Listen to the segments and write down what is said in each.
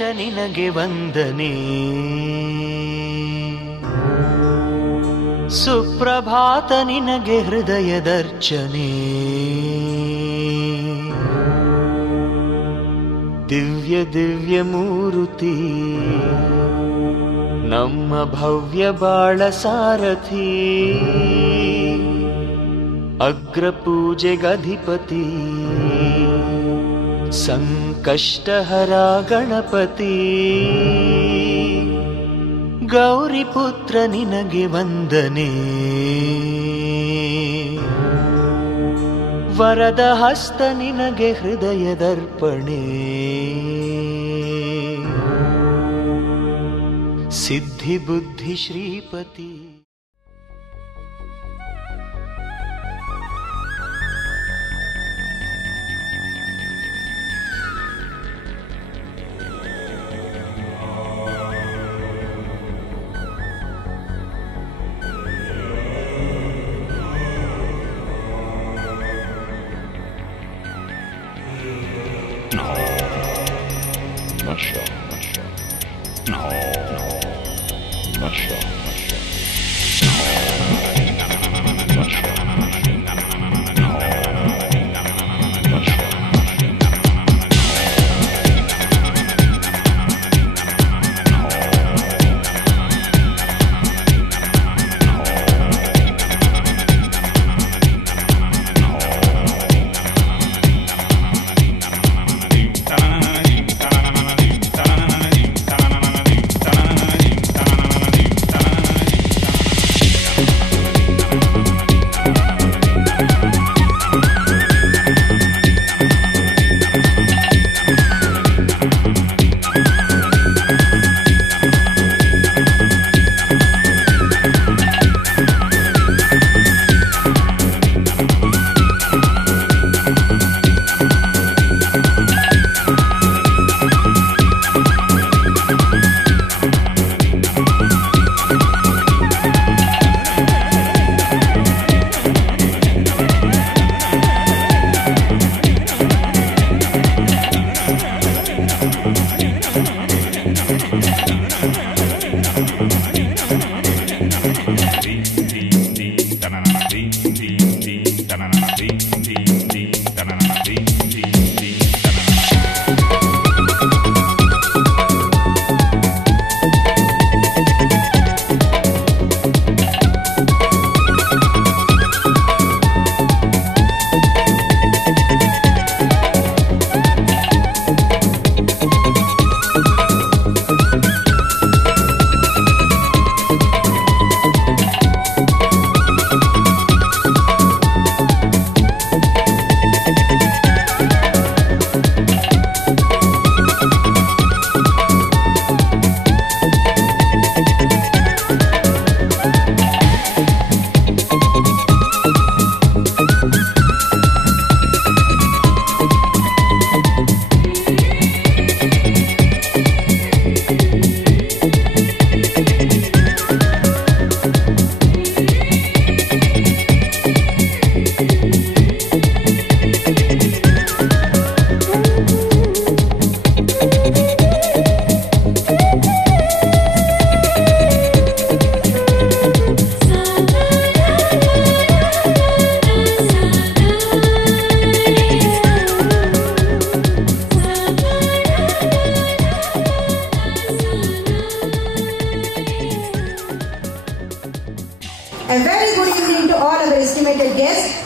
ನಿನಗೆ ವಂದನೆ. ಸುಪ್ರಭಾತ ನಿನಗೆ ಹೃದಯದರ್ಚನೆ. ದಿವ್ಯ ದಿವ್ಯ ಮೂರುತಿ ನಮ್ಮ ಭವ್ಯ ಬಾಳ ಸಾರಥಿ. ಅಗ್ರಪೂಜೆಗಧಿಪತಿ ಸಂಕಷ್ಟಹರ ಗಣಪತಿ. ಗೌರಿಪುತ್ರ ನಿನಗೆ ವಂದನೆ. ವರದ ಹಸ್ತ ನಿನಗೆ ಹೃದಯದರ್ಪಣೆ. ಸಿದ್ಧಿ ಬುದ್ಧಿ Shripati.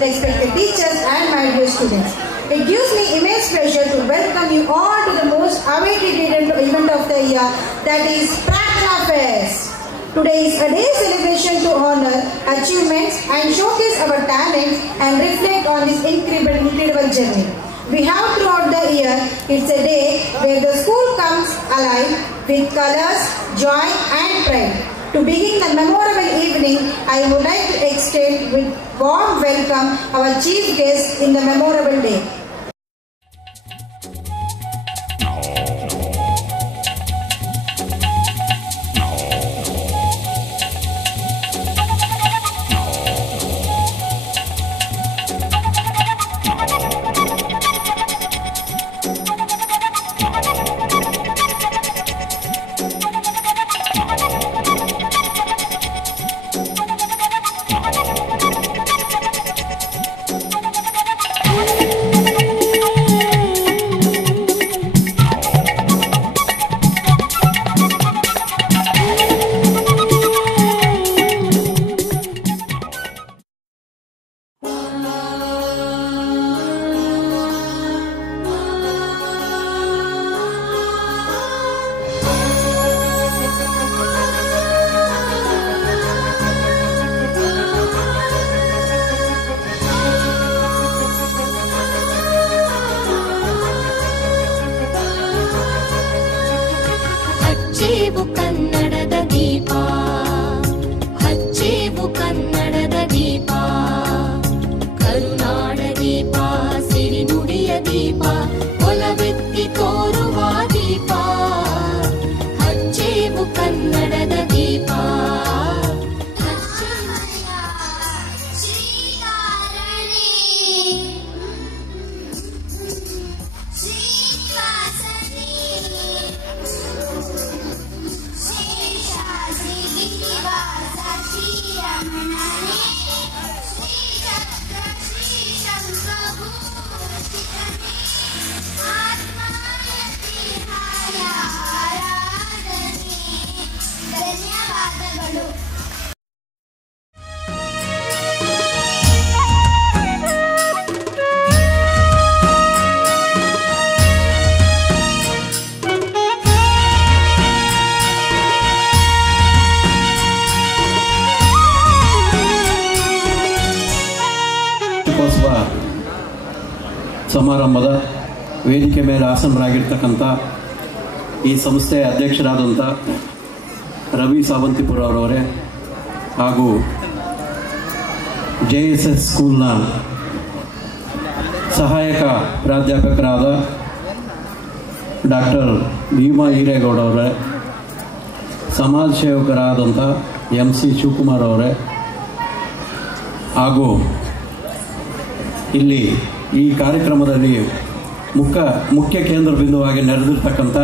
respected teachers and my dear students. It gives me immense pleasure to welcome you all to the most awaited event of the year, that is Prarthana Fest. Today is a day celebration to honor achievements and showcase our talents and reflect on this incredible journey we have throughout the year. It's a day where the school comes alive with colors, joy and pride. To begin the memorable evening, I would like to extend with warm welcome our chief guest in the memorable day. ಹಚ್ಚೇವು ಕನ್ನಡದ ದೀಪ, ಹಚ್ಚೇವು ಕನ್ನಡದ ದೀಪ, ಕರುನಾಡ ದೀಪ, ಸಿರಿನುಡಿಯ ದೀಪ, ಒಲವೆತ್ತಿ ತೋರುವ ದೀಪ, ಹಚ್ಚೇವು ಕನ್ನಡದ ದೀಪ. ಸಮಾರಂಭದ ವೇದಿಕೆ ಮೇಲೆ ಆಸನರಾಗಿರ್ತಕ್ಕಂಥ ಈ ಸಂಸ್ಥೆಯ ಅಧ್ಯಕ್ಷರಾದಂಥ ರವಿ ಸಾವಂತಿಪುರ ಅವರವರೇ ಹಾಗೂ JSS ಸ್ಕೂಲ್ನ ಸಹಾಯಕ ಪ್ರಾಧ್ಯಾಪಕರಾದ ಡಾಕ್ಟರ್ ಭೀಮಾ ಈರೇಗೌಡವರೇ, ಸಮಾಜ ಸೇವಕರಾದಂಥ MC ಶಿವಕುಮಾರ್ ಅವರೇ, ಹಾಗೂ ಇಲ್ಲಿ ಈ ಕಾರ್ಯಕ್ರಮದಲ್ಲಿ ಮುಖ್ಯ ಕೇಂದ್ರ ಬಿಂದುವಾಗಿ ನೆರೆದಿರ್ತಕ್ಕಂಥ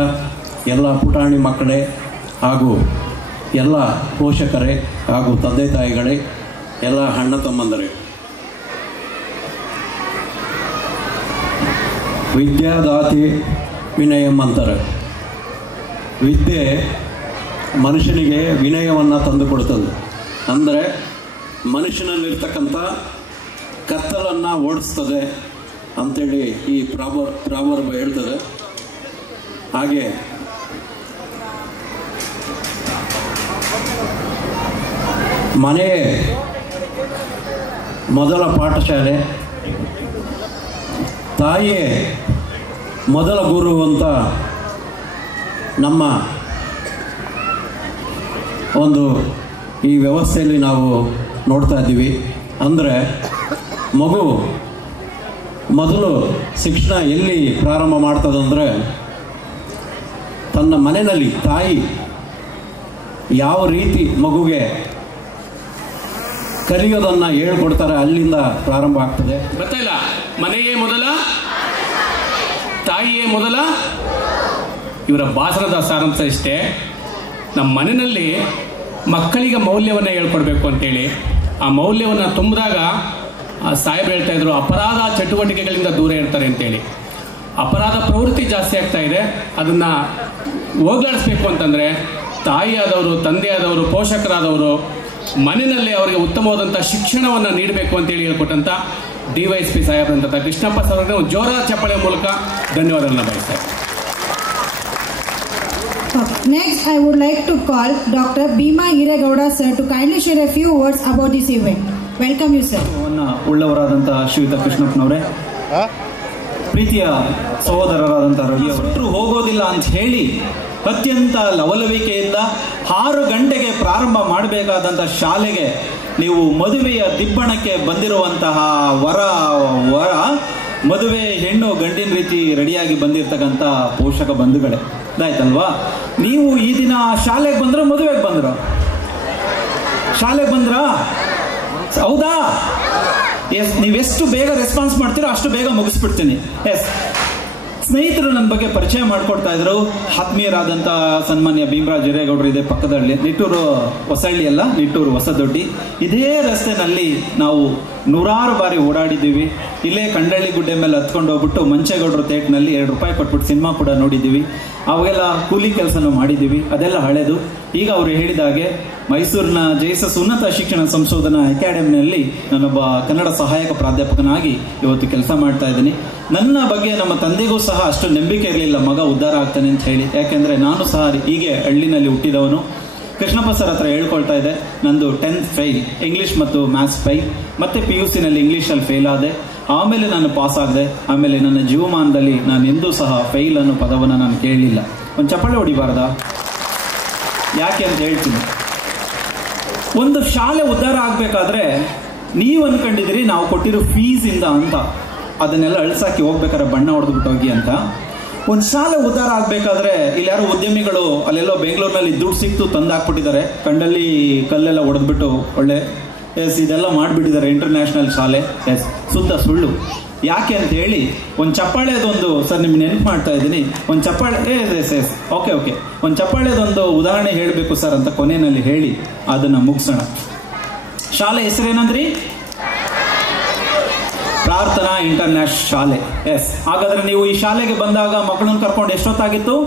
ಎಲ್ಲ ಪುಟಾಣಿ ಮಕ್ಕಳೇ ಹಾಗೂ ಎಲ್ಲ ಪೋಷಕರೇ ಹಾಗೂ ತಂದೆ ತಾಯಿಗಳೇ, ಎಲ್ಲ ಅಣ್ಣ ತಮ್ಮಂದರೇ, ವಿದ್ಯಾದಾತಿ ವಿನಯಂ ಅಂತಾರೆ. ವಿದ್ಯೆ ಮನುಷ್ಯನಿಗೆ ವಿನಯವನ್ನು ತಂದುಕೊಡ್ತದೆ. ಅಂದರೆ ಮನುಷ್ಯನಲ್ಲಿರ್ತಕ್ಕಂಥ ಕತ್ತಲನ್ನು ಓಡಿಸ್ತದೆ ಅಂಥೇಳಿ ಈ ಪ್ರಾವರ್ಬ ಹೇಳ್ತದೆ. ಹಾಗೆ ಮನೆಯೇ ಮೊದಲ ಪಾಠಶಾಲೆ, ತಾಯಿಯೇ ಮೊದಲ ಗುರು ಅಂತ ನಮ್ಮ ಒಂದು ಈ ವ್ಯವಸ್ಥೆಯಲ್ಲಿ ನಾವು ನೋಡ್ತಾ ಇದ್ದೀವಿ. ಅಂದರೆ ಮಗು ಮೊದಲು ಶಿಕ್ಷಣ ಎಲ್ಲಿ ಪ್ರಾರಂಭ ಮಾಡ್ತದಂದರೆ ತನ್ನ ಮನೆಯಲ್ಲಿ ತಾಯಿ ಯಾವ ರೀತಿ ಮಗುಗೆ ಕಲಿಯೋದನ್ನು ಹೇಳ್ಕೊಡ್ತಾರೆ, ಅಲ್ಲಿಂದ ಪ್ರಾರಂಭ ಆಗ್ತದೆ. ಗೊತ್ತಿಲ್ಲ, ಮನೆಯೇ ಮೊದಲ, ತಾಯಿಯೇ ಮೊದಲ. ಇವರ ಭಾಷಣದ ಸಾರಾಂಶ ಇಷ್ಟೇ. ನಮ್ಮ ಮನೆಯಲ್ಲಿ ಮಕ್ಕಳಿಗೆ ಮೌಲ್ಯವನ್ನು ಹೇಳ್ಕೊಡ್ಬೇಕು ಅಂತೇಳಿ, ಆ ಮೌಲ್ಯವನ್ನು ತುಂಬಿದಾಗ ಸಾಹೇಬ್ ಹೇಳ್ತಾ ಇದ್ರು, ಅಪರಾಧ ಚಟುವಟಿಕೆಗಳಿಂದ ದೂರ ಇರ್ತಾರೆ ಅಂತೇಳಿ. ಅಪರಾಧ ಪ್ರವೃತ್ತಿ ಜಾಸ್ತಿ ಆಗ್ತಾ ಇದೆ. ಅದನ್ನ ಹೋಗ್ಲಾಡಿಸ್ಬೇಕು ಅಂತಂದ್ರೆ ತಾಯಿಯಾದವರು, ತಂದೆಯಾದವರು, ಪೋಷಕರಾದವರು ಮನೆಯಲ್ಲಿ ಅವರಿಗೆ ಉತ್ತಮವಾದಂಥ ಶಿಕ್ಷಣವನ್ನು ನೀಡಬೇಕು ಅಂತೇಳಿ ಹೇಳ್ಕೊಟ್ಟಂತ DYSP ಸಾಹೇಬ್ರಂತ ಕೃಷ್ಣಪ್ಪ ಸರ್ ಅವರಿಗೆ ಜೋರಾದ ಚಪ್ಪಾಳೆ ಮೂಲಕ ಧನ್ಯವಾದಗಳನ್ನ ಬಯಸ್ತಾರೆ. Next, I would like to call Dr. Bhima Hiregowda sir to kindly share a few words about this event. Welcome you, sir. ಉಳ್ಳವರಾದಂತಹ ಶ್ರೀಯುತ ಕೃಷ್ಣಪ್ಪನವರೇ, ಪ್ರೀತಿಯ ಸಹೋದರರಾದಂತಹ ರವಿ ಅವರು ಹೋಗೋದಿಲ್ಲ ಅಂತ ಹೇಳಿ ಅತ್ಯಂತ ಲವಲವಿಕೆಯಿಂದ 6 ಗಂಟೆಗೆ ಪ್ರಾರಂಭ ಮಾಡಬೇಕಾದಂಥ ಶಾಲೆಗೆ ನೀವು ಮದುವೆಯ ದಿಬ್ಬಣಕ್ಕೆ ಬಂದಿರುವಂತಹ ವರ ಮದುವೆ ಹೆಣ್ಣು ಗಂಡಿನ ರೀತಿ ರೆಡಿಯಾಗಿ ಬಂದಿರತಕ್ಕಂಥ ಪೋಷಕ ಬಂಧುಗಳೇ, ಆಯ್ತಲ್ವಾ? ನೀವು ಈ ದಿನ ಶಾಲೆಗೆ ಬಂದ್ರ, ಮದುವೆಗೆ ಬಂದ್ರ? ಶಾಲೆಗೆ ಬಂದ್ರ? ಹೌದಾ? ಎಸ್, ನೀವೆಷ್ಟು ಬೇಗ ರೆಸ್ಪಾನ್ಸ್ ಮಾಡ್ತೀರೋ ಅಷ್ಟು ಬೇಗ ಮುಗಿಸ್ಬಿಡ್ತೀನಿ. ಎಸ್, ಸ್ನೇಹಿತರು ನನ್ನ ಬಗ್ಗೆ ಪರಿಚಯ ಮಾಡಿಕೊಡ್ತಾ ಇದ್ರು. ಆತ್ಮೀಯರಾದಂಥ ಸನ್ಮಾನ್ಯ ಭೀಮರಾಜ್ ಹಿರೇಗೌಡರು ಇದೆ ಪಕ್ಕದಲ್ಲಿ, ನಿಟ್ಟೂರು ಹೊಸಹಳ್ಳಿ ಅಲ್ಲ, ನಿಟ್ಟೂರು ಹೊಸದೊಡ್ಡಿ. ಇದೇ ರಸ್ತೆನಲ್ಲಿ ನಾವು ನೂರಾರು ಬಾರಿ ಓಡಾಡಿದ್ದೀವಿ. ಇಲ್ಲೇ ಕಂಡಳ್ಳಿ ಗುಡ್ಡೆ ಮೇಲೆ ಹತ್ಕೊಂಡು ಹೋಗ್ಬಿಟ್ಟು ಮಂಚೇಗೌಡರು ಥಿಯೇಟ್ರ್ನಲ್ಲಿ 2 ರೂಪಾಯಿ ಕೊಟ್ಬಿಟ್ಟು ಸಿನಿಮಾ ಕೂಡ ನೋಡಿದ್ದೀವಿ. ಅವಾಗೆಲ್ಲ ಕೂಲಿ ಕೆಲಸನೂ ಮಾಡಿದ್ದೀವಿ. ಅದೆಲ್ಲ ಹಳೆದು. ಈಗ ಅವರು ಹೇಳಿದ ಹಾಗೆ ಮೈಸೂರಿನ JSS ಉನ್ನತ ಶಿಕ್ಷಣ ಸಂಶೋಧನಾ ಅಕಾಡೆಮಿನಲ್ಲಿ ನಾನೊಬ್ಬ ಕನ್ನಡ ಸಹಾಯಕ ಪ್ರಾಧ್ಯಾಪಕನಾಗಿ ಇವತ್ತು ಕೆಲಸ ಮಾಡ್ತಾ ಇದ್ದೀನಿ. ನನ್ನ ಬಗ್ಗೆ ನಮ್ಮ ತಂದೆಗೂ ಸಹ ಅಷ್ಟು ನಂಬಿಕೆ ಇರಲಿಲ್ಲ ಮಗ ಉದ್ಧಾರ ಆಗ್ತಾನೆ ಅಂತ ಹೇಳಿ. ಯಾಕೆಂದರೆ ನಾನು ಸಹ ಹೀಗೆ ಹಳ್ಳಿನಲ್ಲಿ ಹುಟ್ಟಿದವನು. ಕೃಷ್ಣಪ್ಪ ಸರ್ ಹತ್ರ ಹೇಳ್ಕೊಳ್ತಾ ಇದ್ದೆ, ನಂದು 10th ಫೇಲ್, ಇಂಗ್ಲೀಷ್ ಮತ್ತು ಮ್ಯಾಥ್ಸ್ ಫೇಲ್, ಮತ್ತೆ PUCನಲ್ಲಿ ಇಂಗ್ಲೀಷಲ್ಲಿ ಫೇಲ್ ಆದೆ. ಆಮೇಲೆ ನಾನು ಪಾಸ್ ಆಗಿದೆ. ಆಮೇಲೆ ನನ್ನ ಜೀವಮಾನದಲ್ಲಿ ನಾನು ಎಂದೂ ಸಹ ಫೇಲ್ ಅನ್ನೋ ಪದವನ್ನು ನಾನು ಕೇಳಲಿಲ್ಲ. ಒಂದು ಚಪ್ಪಾಳೆ ಹೊಡಿಬಾರ್ದಾ? ಯಾಕೆ ಅಂತ ಹೇಳ್ತೀನಿ. ಒಂದು ಶಾಲೆ ಉದ್ಧಾರ ಆಗ್ಬೇಕಾದ್ರೆ ನೀವು ಅನ್ಕೊಂಡಿದ್ರಿ ನಾವು ಕೊಟ್ಟಿರೋ ಫೀಸ್ ಇಂದ ಅಂತ, ಅದನ್ನೆಲ್ಲ ಅಳ್ಸಾಕಿ ಹೋಗ್ಬೇಕಾದ್ರೆ ಬಣ್ಣ ಹೊಡೆದ್ಬಿಟ್ಟು ಹೋಗಿ ಅಂತ. ಒಂದು ಶಾಲೆ ಉದ್ಧಾರ ಆಗ್ಬೇಕಾದ್ರೆ ಇಲ್ಲಿ ಯಾರೋ ಉದ್ಯಮಿಗಳು ಅಲ್ಲೆಲ್ಲೋ ಬೆಂಗಳೂರಿನಲ್ಲಿ ದುಡ್ಡು ಸಿಕ್ತು ತಂದಾಕ್ಬಿಟ್ಟಿದ್ದಾರೆ, ಕಂಡಲ್ಲಿ ಕಲ್ಲೆಲ್ಲ ಹೊಡೆದ್ಬಿಟ್ಟು ಒಳ್ಳೆ ಇದೆಲ್ಲ ಮಾಡಿಬಿಟ್ಟಿದ್ದಾರೆ ಇಂಟರ್ನ್ಯಾಷನಲ್ ಶಾಲೆ. ಸುತ್ತ ಸುಳ್ಳು. ಯಾಕೆ ಅಂತ ಹೇಳಿ ಒಂದು ಚಪ್ಪಾಳೆದೊಂದು ಸರ್ ನಿಮ್ಗೆ ನೆನಪು ಮಾಡ್ತಾ ಇದ್ದೀನಿ, ಒಂದು ಚಪ್ಪಾಳೆ ಓಕೆ ಒಂದು ಚಪ್ಪಾಳೆದೊಂದು ಉದಾಹರಣೆ ಹೇಳಬೇಕು ಸರ್ ಅಂತ ಕೊನೆಯಲ್ಲಿ ಹೇಳಿ ಅದನ್ನ ಮುಗಿಸೋಣ. ಶಾಲೆ ಹೆಸರೇನಂದ್ರಿ? ಪ್ರಾರ್ಥನಾ ಇಂಟರ್ನ್ಯಾಷನಲ್ ಶಾಲೆ. ಹಾಗಾದ್ರೆ ನೀವು ಈ ಶಾಲೆಗೆ ಬಂದಾಗ ಮಕ್ಕಳನ್ನ ಕರ್ಕೊಂಡು ಎಷ್ಟೊತ್ತಾಗಿತ್ತು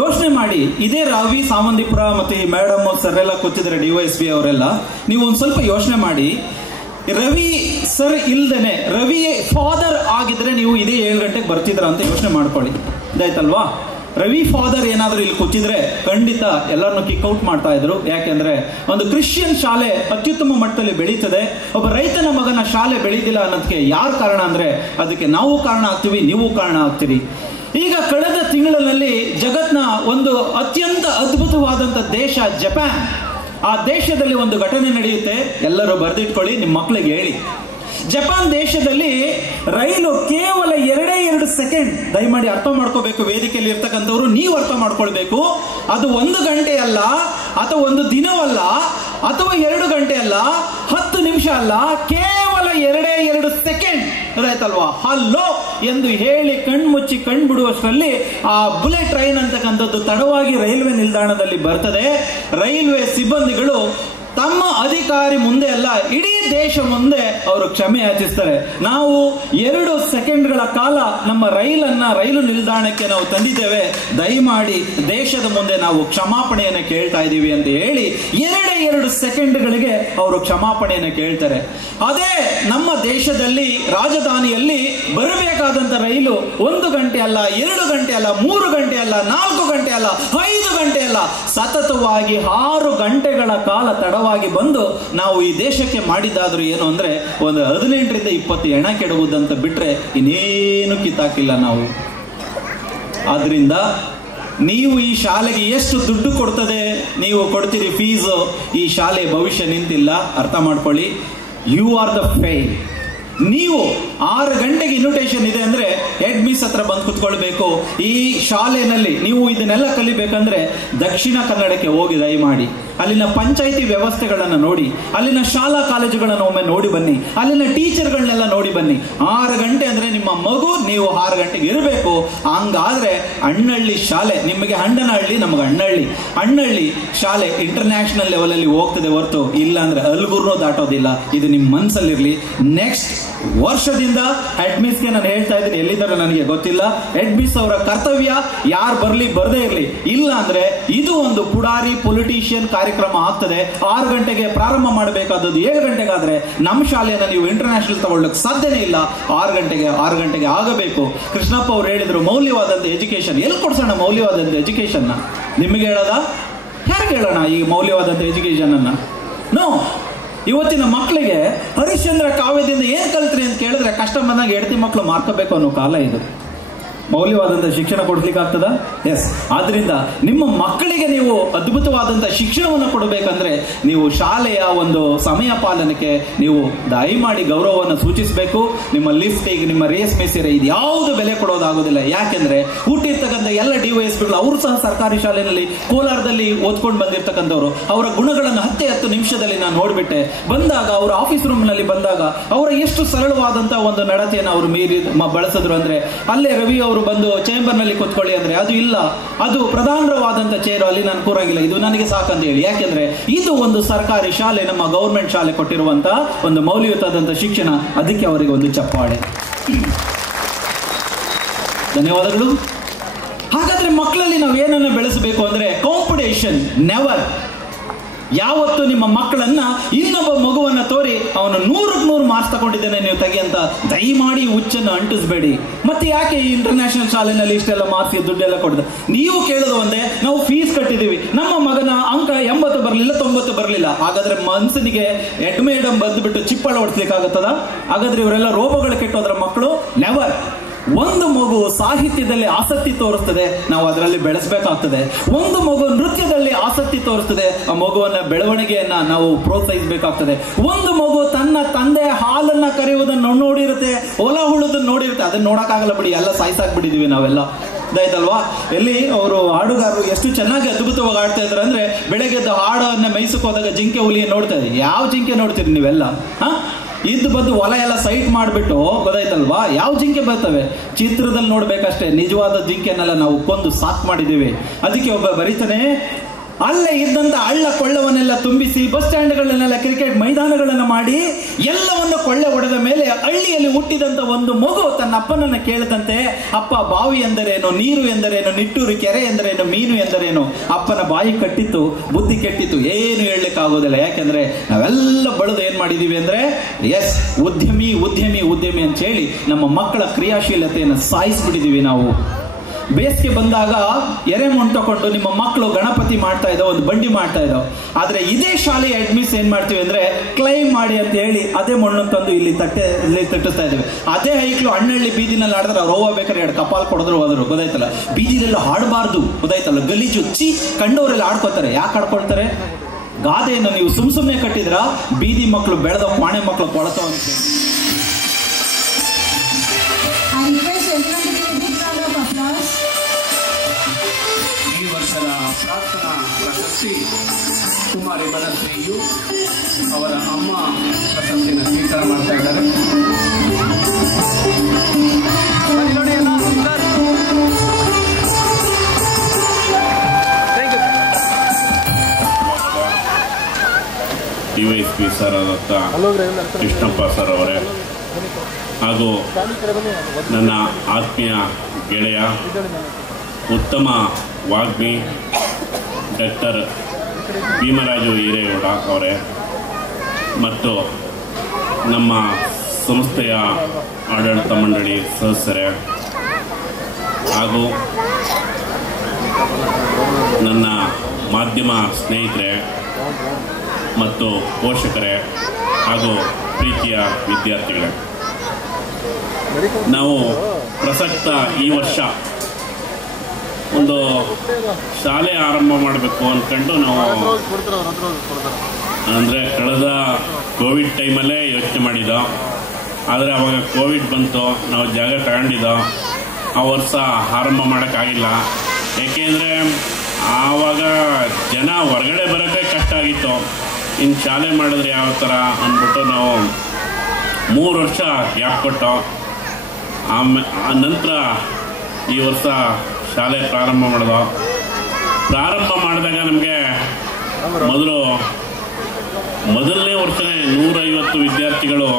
ಯೋಚನೆ ಮಾಡಿ. ಇದೇ ರವಿ ಸಾಮಂದಿಪುರ ಮತ್ತೆ ಈ ಮೇಡಮ್ ಸರ್ ಎಲ್ಲ ಕೂತಿದ್ದಾರೆ, DYSP ಅವರೆಲ್ಲ. ನೀವು ಒಂದ್ ಸ್ವಲ್ಪ ಯೋಚನೆ ಮಾಡಿ, ರವಿ ಸರ್ ಇಲ್ದೇನೆ ರವಿ ಫಾದರ್ ಆಗಿದ್ರೆ ನೀವು ಇದೇ 7 ಗಂಟೆಗೆ ಬರ್ತಿದ್ರ ಅಂತ ಯೋಚನೆ ಮಾಡ್ಕೊಳ್ಳಿ. ಇದಾಯ್ತಲ್ವಾ? ರವಿ ಫಾದರ್ ಏನಾದ್ರೂ ಇಲ್ಲಿ ಕೂತಿದ್ರೆ ಖಂಡಿತ ಎಲ್ಲರನ್ನು ಕಿಕ್ಔಟ್ ಮಾಡ್ತಾ ಇದ್ರು. ಯಾಕೆಂದ್ರೆ ಒಂದು ಕ್ರಿಶ್ಚಿಯನ್ ಶಾಲೆ ಅತ್ಯುತ್ತಮ ಮಟ್ಟದಲ್ಲಿ ಬೆಳೀತದೆ. ಒಬ್ಬ ರೈತನ ಮಗನ ಶಾಲೆ ಬೆಳೀತಿಲ್ಲ ಅನ್ನೋದಕ್ಕೆ ಯಾರು ಕಾರಣ ಅಂದ್ರೆ ಅದಕ್ಕೆ ನಾವು ಕಾರಣ ಆಗ್ತೀವಿ, ನೀವು ಕಾರಣ ಆಗ್ತೀರಿ. ಈಗ ಕಳೆದ ತಿಂಗಳಲ್ಲಿ ಜಗತ್ನ ಒಂದು ಅತ್ಯಂತ ಅದ್ಭುತವಾದಂತ ದೇಶ ಜಪಾನ್, ಆ ದೇಶದಲ್ಲಿ ಒಂದು ಘಟನೆ ನಡೆಯುತ್ತೆ. ಎಲ್ಲರೂ ಬರೆದಿಟ್ಕೊಳ್ಳಿ, ನಿಮ್ಮ ಮಕ್ಕಳಿಗೆ ಹೇಳಿ. ಜಪಾನ್ ದೇಶದಲ್ಲಿ ರೈಲು ಕೇವಲ 2 ಸೆಕೆಂಡ್, ದಯಮಾಡಿ ಅರ್ಥ ಮಾಡ್ಕೋಬೇಕು, ವೇದಿಕೆಯಲ್ಲಿ ಇರ್ತಕ್ಕಂಥವ್ರು ನೀವು ಅರ್ಥ ಮಾಡ್ಕೊಳ್ಬೇಕು. ಅದು 1 ಗಂಟೆ ಅಲ್ಲ, ಅಥವಾ ಒಂದು ದಿನವಲ್ಲ, ಅಥವಾ 2 ಗಂಟೆ ಅಲ್ಲ, 10 ನಿಮಿಷ ಅಲ್ಲ, ಕೇವಲ 2 ಸೆಕೆಂಡ್ ಅದಾಯ್ತಲ್ವಾ, ಹಲ್ಲೋ ಎಂದು ಹೇಳಿ ಕಣ್ಮುಚ್ಚಿ ಕಣ್ಬಿಡುವಷ್ಟರಲ್ಲಿ ಆ ಬುಲೆಟ್ ಟ್ರೈನ್ ಅಂತಕ್ಕಂಥದ್ದು ತಡವಾಗಿ ರೈಲ್ವೆ ನಿಲ್ದಾಣದಲ್ಲಿ ಬರ್ತದೆ. ರೈಲ್ವೆ ಸಿಬ್ಬಂದಿಗಳು ತಮ್ಮ ಅಧಿಕಾರಿ ಮುಂದೆ ಅಲ್ಲ, ಇಡೀ ದೇಶ ಮುಂದೆ ಅವರು ಕ್ಷಮೆ ಯಾಚಿಸ್ತಾರೆ. ನಾವು 2 ಸೆಕೆಂಡ್ಗಳ ಕಾಲ ನಮ್ಮ ರೈಲು ನಿಲ್ದಾಣಕ್ಕೆ ನಾವು ತಂದಿದ್ದೇವೆ, ದಯಮಾಡಿ ದೇಶದ ಮುಂದೆ ನಾವು ಕ್ಷಮಾಪಣೆಯನ್ನು ಕೇಳ್ತಾ ಇದ್ದೀವಿ ಅಂತ ಹೇಳಿ 2 ಸೆಕೆಂಡ್ಗಳಿಗೆ ಅವರು ಕ್ಷಮಾಪಣೆಯನ್ನು ಕೇಳ್ತಾರೆ. ಅದೇ ನಮ್ಮ ದೇಶದಲ್ಲಿ ರಾಜಧಾನಿಯಲ್ಲಿ ಬರಬೇಕಾದಂತ ರೈಲು 1 ಗಂಟೆ ಅಲ್ಲ, 2 ಗಂಟೆ ಅಲ್ಲ, 3 ಗಂಟೆ ಅಲ್ಲ, 4 ಗಂಟೆ ಅಲ್ಲ, 5 ಗಂಟೆ ಅಲ್ಲ, ಸತತವಾಗಿ 6 ಗಂಟೆಗಳ ಕಾಲ ತಡವಾಗಿ ಬಂದು ನಾವು ಈ ದೇಶಕ್ಕೆ ಮಾಡಿದ್ದಾದ್ರೂ ಏನು ಅಂದ್ರೆ ಒಂದು 18ರಿಂದ 20 ಹೆಣ ಕೆಡುವುದಂತ ಬಿಟ್ರೆ ಇನ್ನೇನು ಕಿತ್ತಾಕಿಲ್ಲ ನಾವು. ಆದ್ರಿಂದ ನೀವು ಈ ಶಾಲೆಗೆ ಎಷ್ಟು ದುಡ್ಡು ಕೊಡ್ತದೆ ನೀವು ಕೊಡ್ತೀರಿ ಫೀಸು, ಈ ಶಾಲೆ ಭವಿಷ್ಯ ನಿಂತಿಲ್ಲ, ಅರ್ಥ ಮಾಡ್ಕೊಳ್ಳಿ. You are the fail. ನೀವು 6 ಗಂಟೆಗೆ ಇನ್ವಿಟೇಷನ್ ಇದೆ ಅಂದ್ರೆ ಹೆಡ್ ಮಿಸ್ ಹತ್ರ ಬಂದು ಕುತ್ಕೊಳ್ಬೇಕು. ಈ ಶಾಲೆಯಲ್ಲಿ ನೀವು ಇದನ್ನೆಲ್ಲ ಕಲಿಬೇಕಂದ್ರೆ ದಕ್ಷಿಣ ಕನ್ನಡಕ್ಕೆ ಹೋಗಿ ದಯಮಾಡಿ ಅಲ್ಲಿನ ಪಂಚಾಯಿತಿ ವ್ಯವಸ್ಥೆಗಳನ್ನ ನೋಡಿ, ಅಲ್ಲಿನ ಶಾಲಾ ಕಾಲೇಜುಗಳನ್ನು ಒಮ್ಮೆ ನೋಡಿ ಬನ್ನಿ, ಅಲ್ಲಿನ ಟೀಚರ್ಗಳನ್ನೆಲ್ಲ ನೋಡಿ ಬನ್ನಿ. 6 ಗಂಟೆ ಅಂದ್ರೆ ನಿಮ್ಮ ಮಗು ನೀವು 6 ಗಂಟೆಗೆ ಇರಬೇಕು. ಹಂಗಾದ್ರೆ ಅಣ್ಣಳ್ಳಿ ಶಾಲೆ ನಿಮಗೆ ಹಂಡನಹಳ್ಳಿ, ನಮಗೆ ಅಣ್ಣಳ್ಳಿ ಶಾಲೆ ಇಂಟರ್ನ್ಯಾಷನಲ್ ಲೆವೆಲ್ ಅಲ್ಲಿ ಹೋಗ್ತದೆ ಹೊರತು ಇಲ್ಲ ಅಂದ್ರೆ ಅಲ್ಗುರ್ನೂ ದಾಟೋದಿಲ್ಲ. ಇದು ನಿಮ್ಮ ಮನಸ್ಸಲ್ಲಿರ್ಲಿ. ನೆಕ್ಸ್ಟ್ ವರ್ಷದಿಂದ ಹೆಡ್ ಮಿಸ್ಗೆ ನಾನು ಹೇಳ್ತಾ ಇದ್ದೀನಿ, ಎಲ್ಲಿದ್ದಾರೆ ನನಗೆ ಗೊತ್ತಿಲ್ಲ, ಹೆಡ್ ಮಿಸ್ ಅವರ ಕರ್ತವ್ಯ ಯಾರು ಬರ್ಲಿ ಬರ್ದೇ ಇರ್ಲಿ, ಇಲ್ಲ ಅಂದ್ರೆ ಇದು ಒಂದು ಪುಡಾರಿ ಪೊಲಿಟಿಷಿಯನ್ ಕಾರ್ಯಕ್ರಮ ಆಗ್ತದೆ. 6 ಗಂಟೆಗೆ ಪ್ರಾರಂಭ ಮಾಡಬೇಕಾದದ್ದು 7 ಗಂಟೆಗಾದ್ರೆ ನಮ್ಮ ಶಾಲೆಯನ್ನ ನೀವು ಇಂಟರ್ನ್ಯಾಷನಲ್ ತಗೊಳ್ಳಕ್ಕೆ ಸಾಧ್ಯನೇ ಇಲ್ಲ. 6 ಗಂಟೆಗೆ ಆಗಬೇಕು. ಕೃಷ್ಣಪ್ಪ ಅವರು ಹೇಳಿದ್ರು ಮೌಲ್ಯವಾದಂತ ಎಜುಕೇಶನ್. ಎಲ್ಲಿ ಕೊಡ್ಸೋಣ ಮೌಲ್ಯವಾದಂತ ಎಜುಕೇಶನ್? ನಿಮಗೆ ಹೇಳೋದ? ಯಾರಿಗೆ ಹೇಳೋಣ ಈ ಮೌಲ್ಯವಾದಂತ ಎಜುಕೇಶನ್ ಅನ್ನ? ನೋ. ಇವತ್ತಿನ ಮಕ್ಕಳಿಗೆ ಹರಿಶ್ಚಂದ್ರ ಕಾವ್ಯದಿಂದ ಏನ್ ಕಲ್ತ್ರಿ ಅಂತ ಕೇಳಿದ್ರೆ ಕಷ್ಟ ಬಂದಾಗ ಹೆಂಡತಿ ಮಕ್ಕಳು ಮಾರ್ಕೋಬೇಕು ಅನ್ನೋ ಕಾಲ ಇದು. ಮೌಲ್ಯವಾದಂತ ಶಿಕ್ಷಣ ಕೊಡ್ಲಿಕ್ಕೆ ಆಗ್ತದ? ಎಸ್. ಆದ್ರಿಂದ ನಿಮ್ಮ ಮಕ್ಕಳಿಗೆ ನೀವು ಅದ್ಭುತವಾದಂತ ಶಿಕ್ಷಣವನ್ನು ಕೊಡಬೇಕಂದ್ರೆ ನೀವು ಶಾಲೆಯ ಒಂದು ಸಮಯ ಪಾಲನೆಗೆ ನೀವು ದಯಮಾಡಿ ಗೌರವವನ್ನು ಸೂಚಿಸಬೇಕು. ನಿಮ್ಮ ಲಿಫ್ಟಿಗೆ, ನಿಮ್ಮ ರೇಸ್ ಮೆಸೀರೆ ಇದು ಯಾವುದು ಬೆಲೆ ಕೊಡೋದಾಗೋದಿಲ್ಲ. ಯಾಕೆಂದ್ರೆ ಹುಟ್ಟಿರ್ತಕ್ಕಂಥ ಎಲ್ಲ DYSPಗಳು ಅವರು ಸಹ ಸರ್ಕಾರಿ ಶಾಲೆಯಲ್ಲಿ ಕೋಲಾರದಲ್ಲಿ ಓದ್ಕೊಂಡು ಬಂದಿರ್ತಕ್ಕಂಥವ್ರು. ಅವರ ಗುಣಗಳನ್ನು 10 ನಿಮಿಷದಲ್ಲಿ ನಾನು ನೋಡ್ಬಿಟ್ಟೆ. ಬಂದಾಗ ಅವರ ಆಫೀಸ್ ರೂಮ್ ನಲ್ಲಿ ಬಂದಾಗ ಅವರ ಎಷ್ಟು ಸರಳವಾದಂತ ಒಂದು ನಡತೆಯನ್ನು ಅವರು ಬಳಸಿದ್ರು ಅಂದ್ರೆ, ಅಲ್ಲೇ ರವಿ ಅವರು ಬಂದು ಚೇಂಬರ್ ನಲ್ಲಿ ಕೂತ್ಕೊಳ್ಳಿ ಅಂದ್ರೆ ಅದು ಇಲ್ಲ, ಅದು ಪ್ರಧಾನವಾದಂತ ಚೇರು, ಅಲ್ಲಿ ನಾನು ಕೂರಾಗಿಲ್ಲ, ಇದು ನನಗೆ ಸಾಕಂತ ಹೇಳಿ. ಯಾಕೆಂದ್ರೆ ಇದು ಒಂದು ಸರ್ಕಾರಿ ಶಾಲೆ, ನಮ್ಮ ಗೌರ್ಮೆಂಟ್ ಶಾಲೆ ಕೊಟ್ಟಿರುವಂತ ಒಂದು ಮೌಲ್ಯಯುತವಾದಂತ ಶಿಕ್ಷಣ. ಅದಕ್ಕೆ ಅವರಿಗೆ ಒಂದು ಚಪ್ಪಾಳೆ. ಧನ್ಯವಾದಗಳು. ಹಾಗಾದ್ರೆ ಮಕ್ಕಳಲ್ಲಿ ನಾವು ಏನನ್ನ ಬೆಳೆಸಬೇಕು ಅಂದ್ರೆ ಕಾಂಪಿಟೇಷನ್ ನೆವರ್. ಯಾವತ್ತು ನಿಮ್ಮ ಮಕ್ಕಳನ್ನ ಇನ್ನೊಬ್ಬ ಮಗುವನ್ನ ತೋರಿ ಅವನು 100ಕ್ಕೆ 100 ಮಾರ್ಕ್ಸ್ ತಗೊಂಡಿದ್ದೇನೆ ನೀವು ತೆಗಿಯಂತ ದಯಮಾಡಿ ಹುಚ್ಚನ್ನು ಅಂಟಿಸಬೇಡಿ. ಮತ್ತೆ ಯಾಕೆ ಈ ಇಂಟರ್ನ್ಯಾಷನಲ್ ಶಾಲೆನಲ್ಲಿ ಇಷ್ಟೆಲ್ಲ ಮಾರ್ಕ್ಸ್ ದುಡ್ಡೆಲ್ಲ ಕೊಡ್ತಾರೆ? ನೀವು ಕೇಳೋದು ಒಂದೇ, ನಾವು ಫೀಸ್ ಕಟ್ಟಿದೀವಿ, ನಮ್ಮ ಮಗನ ಅಂಕ 80 ಬರಲಿಲ್ಲ, 90 ಬರಲಿಲ್ಲ. ಹಾಗಾದ್ರೆ ಮನ್ಸನಿಗೆ ಹೆಡ್ ಮೇಡಮ್ ಬಂದ್ಬಿಟ್ಟು ಚಿಪ್ಪಳ ಹೊಡ್ಸ್ಲಿಕ್ಕೆ ಆಗತ್ತದ? ಹಾಗಾದ್ರೆ ಇವರೆಲ್ಲ ರೋಗಗಳು ಕೆಟ್ಟೋದ್ರ ಮಕ್ಕಳು? ನೆವರ್. ಒಂದು ಮಗು ಸಾಹಿತ್ಯದಲ್ಲಿ ಆಸಕ್ತಿ ತೋರಿಸ್ತದೆ, ನಾವು ಅದರಲ್ಲಿ ಬೆಳೆಸಬೇಕಾಗ್ತದೆ. ಒಂದು ಮಗು ನೃತ್ಯದಲ್ಲಿ ಆಸಕ್ತಿ ತೋರಿಸ್ತದೆ, ಆ ಮಗುವನ್ನ ಬೆಳವಣಿಗೆಯನ್ನ ನಾವು ಪ್ರೋತ್ಸಾಹಿಸಬೇಕಾಗ್ತದೆ. ಒಂದು ಮಗು ತನ್ನ ತಂದೆ ಹಾಲನ್ನ ಕರೆಯುವುದನ್ನು ನೋಡಿರುತ್ತೆ, ಹೊಲ ಹುಳುದನ್ನು ನೋಡಿರುತ್ತೆ, ಅದನ್ನ ನೋಡಕ್ಕಾಗಲ್ಲ ಬಿಡಿ, ಎಲ್ಲ ಸಾಯಿಸಾಕ್ಬಿಟ್ಟಿದೀವಿ ನಾವೆಲ್ಲ. ಇದಾಯ್ತಲ್ವಾ? ಎಲ್ಲಿ ಅವರು ಹಾಡುಗಾರರು ಎಷ್ಟು ಚೆನ್ನಾಗಿ ಅದ್ಭುತವಾಗಿ ಆಡ್ತಾ ಇದ್ರು ಅಂದ್ರೆ, ಬೆಳಗ್ಗೆದ್ದು ಹಾಡನ್ನ ಮೈಸೂಕ್ ಹೋದಾಗ ಜಿಂಕೆ ಹುಲಿ ನೋಡ್ತಾ ಇದ್ರಿ. ಯಾವ ಜಿಂಕೆ ನೋಡ್ತೀರಿ ನೀವೆಲ್ಲ? ಇದ್ದು ಬಂದು ಹೊಲ ಎಲ್ಲ ಸೈಟ್ ಮಾಡಿಬಿಟ್ಟು, ಗೊತ್ತಾಯ್ತಲ್ವಾ, ಯಾವ ಜಿಂಕೆ ಬರ್ತವೆ? ಚಿತ್ರದಲ್ಲಿ ನೋಡ್ಬೇಕಷ್ಟೇ, ನಿಜವಾದ ಜಿಂಕೆನೆಲ್ಲ ನಾವು ಕೊಂದು ಸಾಕ್ ಮಾಡಿದ್ದೀವಿ. ಅದಕ್ಕೆ ಒಬ್ಬ ಬರೀತಾನೆ, ಅಲ್ಲೇ ಇದ್ದಂತ ಹಳ್ಳ ಕೊಳ್ಳವನ್ನೆಲ್ಲ ತುಂಬಿಸಿ ಬಸ್ ಸ್ಟ್ಯಾಂಡ್ಗಳನ್ನೆಲ್ಲ ಕ್ರಿಕೆಟ್ ಮೈದಾನಗಳನ್ನ ಮಾಡಿ ಎಲ್ಲವನ್ನು ಕೊಳ್ಳೆ ಹೊಡೆದ ಮೇಲೆ ಹಳ್ಳಿಯಲ್ಲಿ ಹುಟ್ಟಿದಂತ ಒಂದು ಮಗು ತನ್ನ ಅಪ್ಪನನ್ನ ಕೇಳಿದಂತೆ, ಅಪ್ಪ ಬಾವಿ ಎಂದರೇನು, ನೀರು ಎಂದರೇನು, ನಿಟ್ಟೂರು ಕೆರೆ ಎಂದರೇನು, ಮೀನು ಎಂದರೇನು? ಅಪ್ಪನ ಬಾಯಿ ಕಟ್ಟಿತ್ತು, ಬುದ್ಧಿ ಕೆಟ್ಟಿತ್ತು, ಏನು ಹೇಳಲಿಕ್ಕೆ ಆಗೋದಿಲ್ಲ. ಯಾಕೆಂದ್ರೆ ನಾವೆಲ್ಲ ಬಳದು ಏನ್ ಮಾಡಿದೀವಿ ಅಂದ್ರೆ, ಎಸ್ ಉದ್ಯಮಿ ಉದ್ಯಮಿ ಉದ್ಯಮಿ ಅಂತ ಹೇಳಿ ನಮ್ಮ ಮಕ್ಕಳ ಕ್ರಿಯಾಶೀಲತೆಯನ್ನು ಸಾಯಿಸ್ಬಿಟ್ಟಿದೀವಿ ನಾವು. ಬೇಸಿಗೆ ಬಂದಾಗ ಎರೆಮಣ್ಣು ತಗೊಂಡು ನಿಮ್ಮ ಮಕ್ಕಳು ಗಣಪತಿ ಮಾಡ್ತಾ ಇದ್ದೋ, ಒಂದು ಬಂಡಿ ಮಾಡ್ತಾ ಇದ್ದೋ. ಆದ್ರೆ ಇದೇ ಶಾಲೆಯ ಅಡ್ಮಿಸ್ ಏನ್ ಮಾಡ್ತೀವಿ ಅಂದ್ರೆ, ಕ್ಲೈಮ್ ಮಾಡಿ ಅಂತ ಹೇಳಿ ಅದೇ ಮಣ್ಣು ತಂದು ಇಲ್ಲಿ ತಟ್ಟಿಸ್ತಾ ಇದ್ದೀವಿ. ಅದೇ ಹೈಕ್ಲು ಹಣ್ಣಳ್ಳಿ ಬೀದಿನಲ್ಲಿ ಆಡಿದ್ರೆ ಅವ್ರು ಹೋಗ್ಬೇಕಾದ್ರೆ 2 ಕಪಾಲ್ ಕೊಡಿದ್ರು ಹೋದ್ರು, ಗೊತ್ತಾಯ್ತಲ್ಲ. ಬೀದಿಲೆಲ್ಲ ಹಾಡಬಾರ್ದು, ಗೊತ್ತಾಯ್ತಲ್ಲ, ಗಲೀಜು ಚಿ ಕಂಡವರೆಲ್ಲ ಆಡ್ಕೋತಾರೆ. ಯಾಕೆ ಆಡ್ಕೊಳ್ತಾರೆ? ಗಾದೆಯನ್ನು ನೀವು ಸುಮ್ನೆ ಕಟ್ಟಿದ್ರ ಬೀದಿ ಮಕ್ಕಳು ಬೆಳೆದ ಪಾಣೆ ಮಕ್ಕಳು ಕೊಳತೋ ಅಂತ ಹೇಳಿ. ಈ ವರ್ಷದ ಪ್ರಾರ್ಥನಾ ಪ್ರಶಸ್ತಿ ಕುಮಾರಿ ಬನಶ್ರೀಯು ಅವರ ಅಮ್ಮ ಪ್ರಶಸ್ತಿನ ಸ್ವೀಕಾರ ಮಾಡ್ತಾ ಇದ್ದಾರೆ. ಡಿವೈಎಸ್ಪಿ ಸರ್ ಆದಂಥ ಕೃಷ್ಣಪ್ಪ ಸರ್ ಅವರೇ, ಹಾಗೂ ನನ್ನ ಆತ್ಮೀಯ ಗೆಳೆಯ ಉತ್ತಮ ವಾಗ್ಮಿ ಡಾಕ್ಟರ್ ಭೀಮರಾಜು ಹಿರೇಗೌಡ ಅವರೇ, ಮತ್ತು ನಮ್ಮ ಸಂಸ್ಥೆಯ ಆಡಳಿತ ಮಂಡಳಿ ಸದಸ್ಯರೇ, ಹಾಗೂ ನನ್ನ ಮಾಧ್ಯಮ ಸ್ನೇಹಿತರೆ ಮತ್ತು ಪೋಷಕರೇ ಹಾಗೂ ಪ್ರೀತಿಯ ವಿದ್ಯಾರ್ಥಿಗಳೇ, ನಾವು ಪ್ರಸಕ್ತ ಈ ವರ್ಷ ಒಂದು ಶಾಲೆ ಆರಂಭ ಮಾಡಬೇಕು ಅಂದ್ಕೊಂಡು ನಾವು ಅಂದರೆ ಕಳೆದ ಕೋವಿಡ್ ಟೈಮಲ್ಲೇ ಯೋಚನೆ ಮಾಡಿದ್ದೋ. ಆದರೆ ಅವಾಗ ಕೋವಿಡ್ ಬಂತು, ನಾವು ಜಾಗ ತಗೊಂಡಿದ್ದೋ, ಆ ವರ್ಷ ಆರಂಭ ಮಾಡೋಕ್ಕಾಗಿಲ್ಲ. ಏಕೆಂದರೆ ಆವಾಗ ಜನ ಹೊರಗಡೆ ಬರೋಕ್ಕೆ ಕಷ್ಟ ಆಗಿತ್ತು. ಇನ್ನು ಶಾಲೆ ಮಾಡಿದ್ರೆ ಯಾವ ಥರ ಅಂದ್ಬಿಟ್ಟು ನಾವು 3 ವರ್ಷ ಗ್ಯಾಪ್ ಕೊಟ್ಟು ನಂತರ ಈ ವರ್ಷ ಶಾಲೆ ಪ್ರಾರಂಭ ಮಾಡಿದೋ. ಪ್ರಾರಂಭ ಮಾಡಿದಾಗ ನಮಗೆ ಮೊದಲನೇ ವರ್ಷನೇ 150 ವಿದ್ಯಾರ್ಥಿಗಳು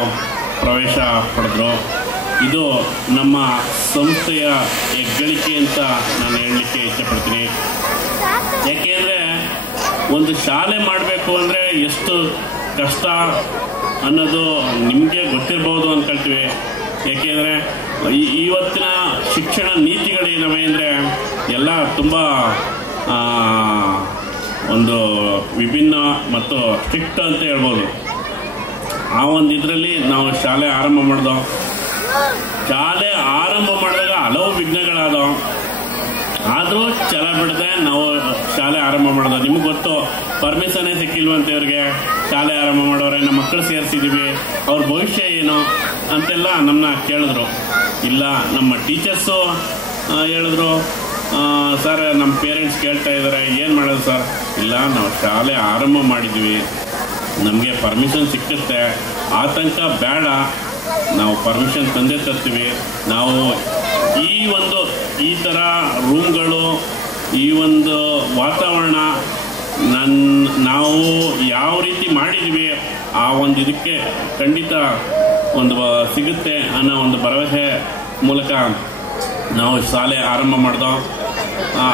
ಪ್ರವೇಶ ಪಡೆದ್ರು. ಇದು ನಮ್ಮ ಸಂಸ್ಥೆಯ ಹೆಗ್ಗಳಿಕೆ ಅಂತ ನಾನು ಹೇಳಲಿಕ್ಕೆ ಇಷ್ಟಪಡ್ತೀನಿ. ಯಾಕೆಂದರೆ ಒಂದು ಶಾಲೆ ಮಾಡಬೇಕು ಅಂದರೆ ಎಷ್ಟು ಕಷ್ಟ ಅನ್ನೋದು ನಿಮಗೆ ಗೊತ್ತಿರ್ಬೋದು ಅಂದ್ಕೊಳ್ತೀವಿ. ಏಕೆಂದರೆ ಇವತ್ತಿನ ಶಿಕ್ಷಣ ನೀತಿಗಳೇನವೆ ಅಂದರೆ ಎಲ್ಲ ತುಂಬ ಒಂದು ವಿಭಿನ್ನ ಮತ್ತು ಸ್ಟ್ರಿಕ್ಟ್ ಅಂತ ಹೇಳ್ಬೋದು. ಆ ಒಂದು ಇದರಲ್ಲಿ ನಾವು ಶಾಲೆ ಆರಂಭ ಮಾಡಿದೋ. ಶಾಲೆ ಆರಂಭ ಮಾಡಿದಾಗ ಹಲವು ವಿಘ್ನಗಳಾದವು. ಆದರೂ ಛಲ ಬಿಡದೆ ನಾವು ಶಾಲೆ ಆರಂಭ ಮಾಡೋದು. ನಿಮಗೆ ಗೊತ್ತು, ಪರ್ಮಿಷನ್ನೇ ಸಿಕ್ಕಿಲ್ವಂತ ಇವ್ರಿಗೆ ಶಾಲೆ ಆರಂಭ ಮಾಡೋರೆ. ನಮ್ಮ ಮಕ್ಕಳು ಸೇರಿಸಿದ್ದೀವಿ, ಅವ್ರ ಭವಿಷ್ಯ ಏನು ಅಂತೆಲ್ಲ ನಮ್ಮನ್ನ ಕೇಳಿದ್ರು. ಇಲ್ಲ, ನಮ್ಮ ಟೀಚರ್ಸು ಹೇಳಿದ್ರು, ಸರ್ ನಮ್ಮ ಪೇರೆಂಟ್ಸ್ ಕೇಳ್ತಾ ಇದ್ದಾರೆ, ಏನು ಮಾಡೋದು ಸರ್? ಇಲ್ಲ, ನಾವು ಶಾಲೆ ಆರಂಭ ಮಾಡಿದ್ವಿ, ನಮಗೆ ಪರ್ಮಿಷನ್ ಸಿಕ್ಕುತ್ತೆ, ಆತಂಕ ಬೇಡ, ನಾವು ಪರ್ಮಿಷನ್ ತಂದೆ ತರ್ತೀವಿ. ನಾವು ಈ ಥರ ರೂಮ್ಗಳು, ಈ ಒಂದು ವಾತಾವರಣ ನಾವು ಯಾವ ರೀತಿ ಮಾಡಿದ್ವಿ ಆ ಒಂದು ಇದಕ್ಕೆ ಖಂಡಿತ ಒಂದು ಸಿಗುತ್ತೆ ಅನ್ನೋ ಒಂದು ಭರವಸೆ ಮೂಲಕ ನಾವು ಶಾಲೆ ಆರಂಭ ಮಾಡಿದೋ.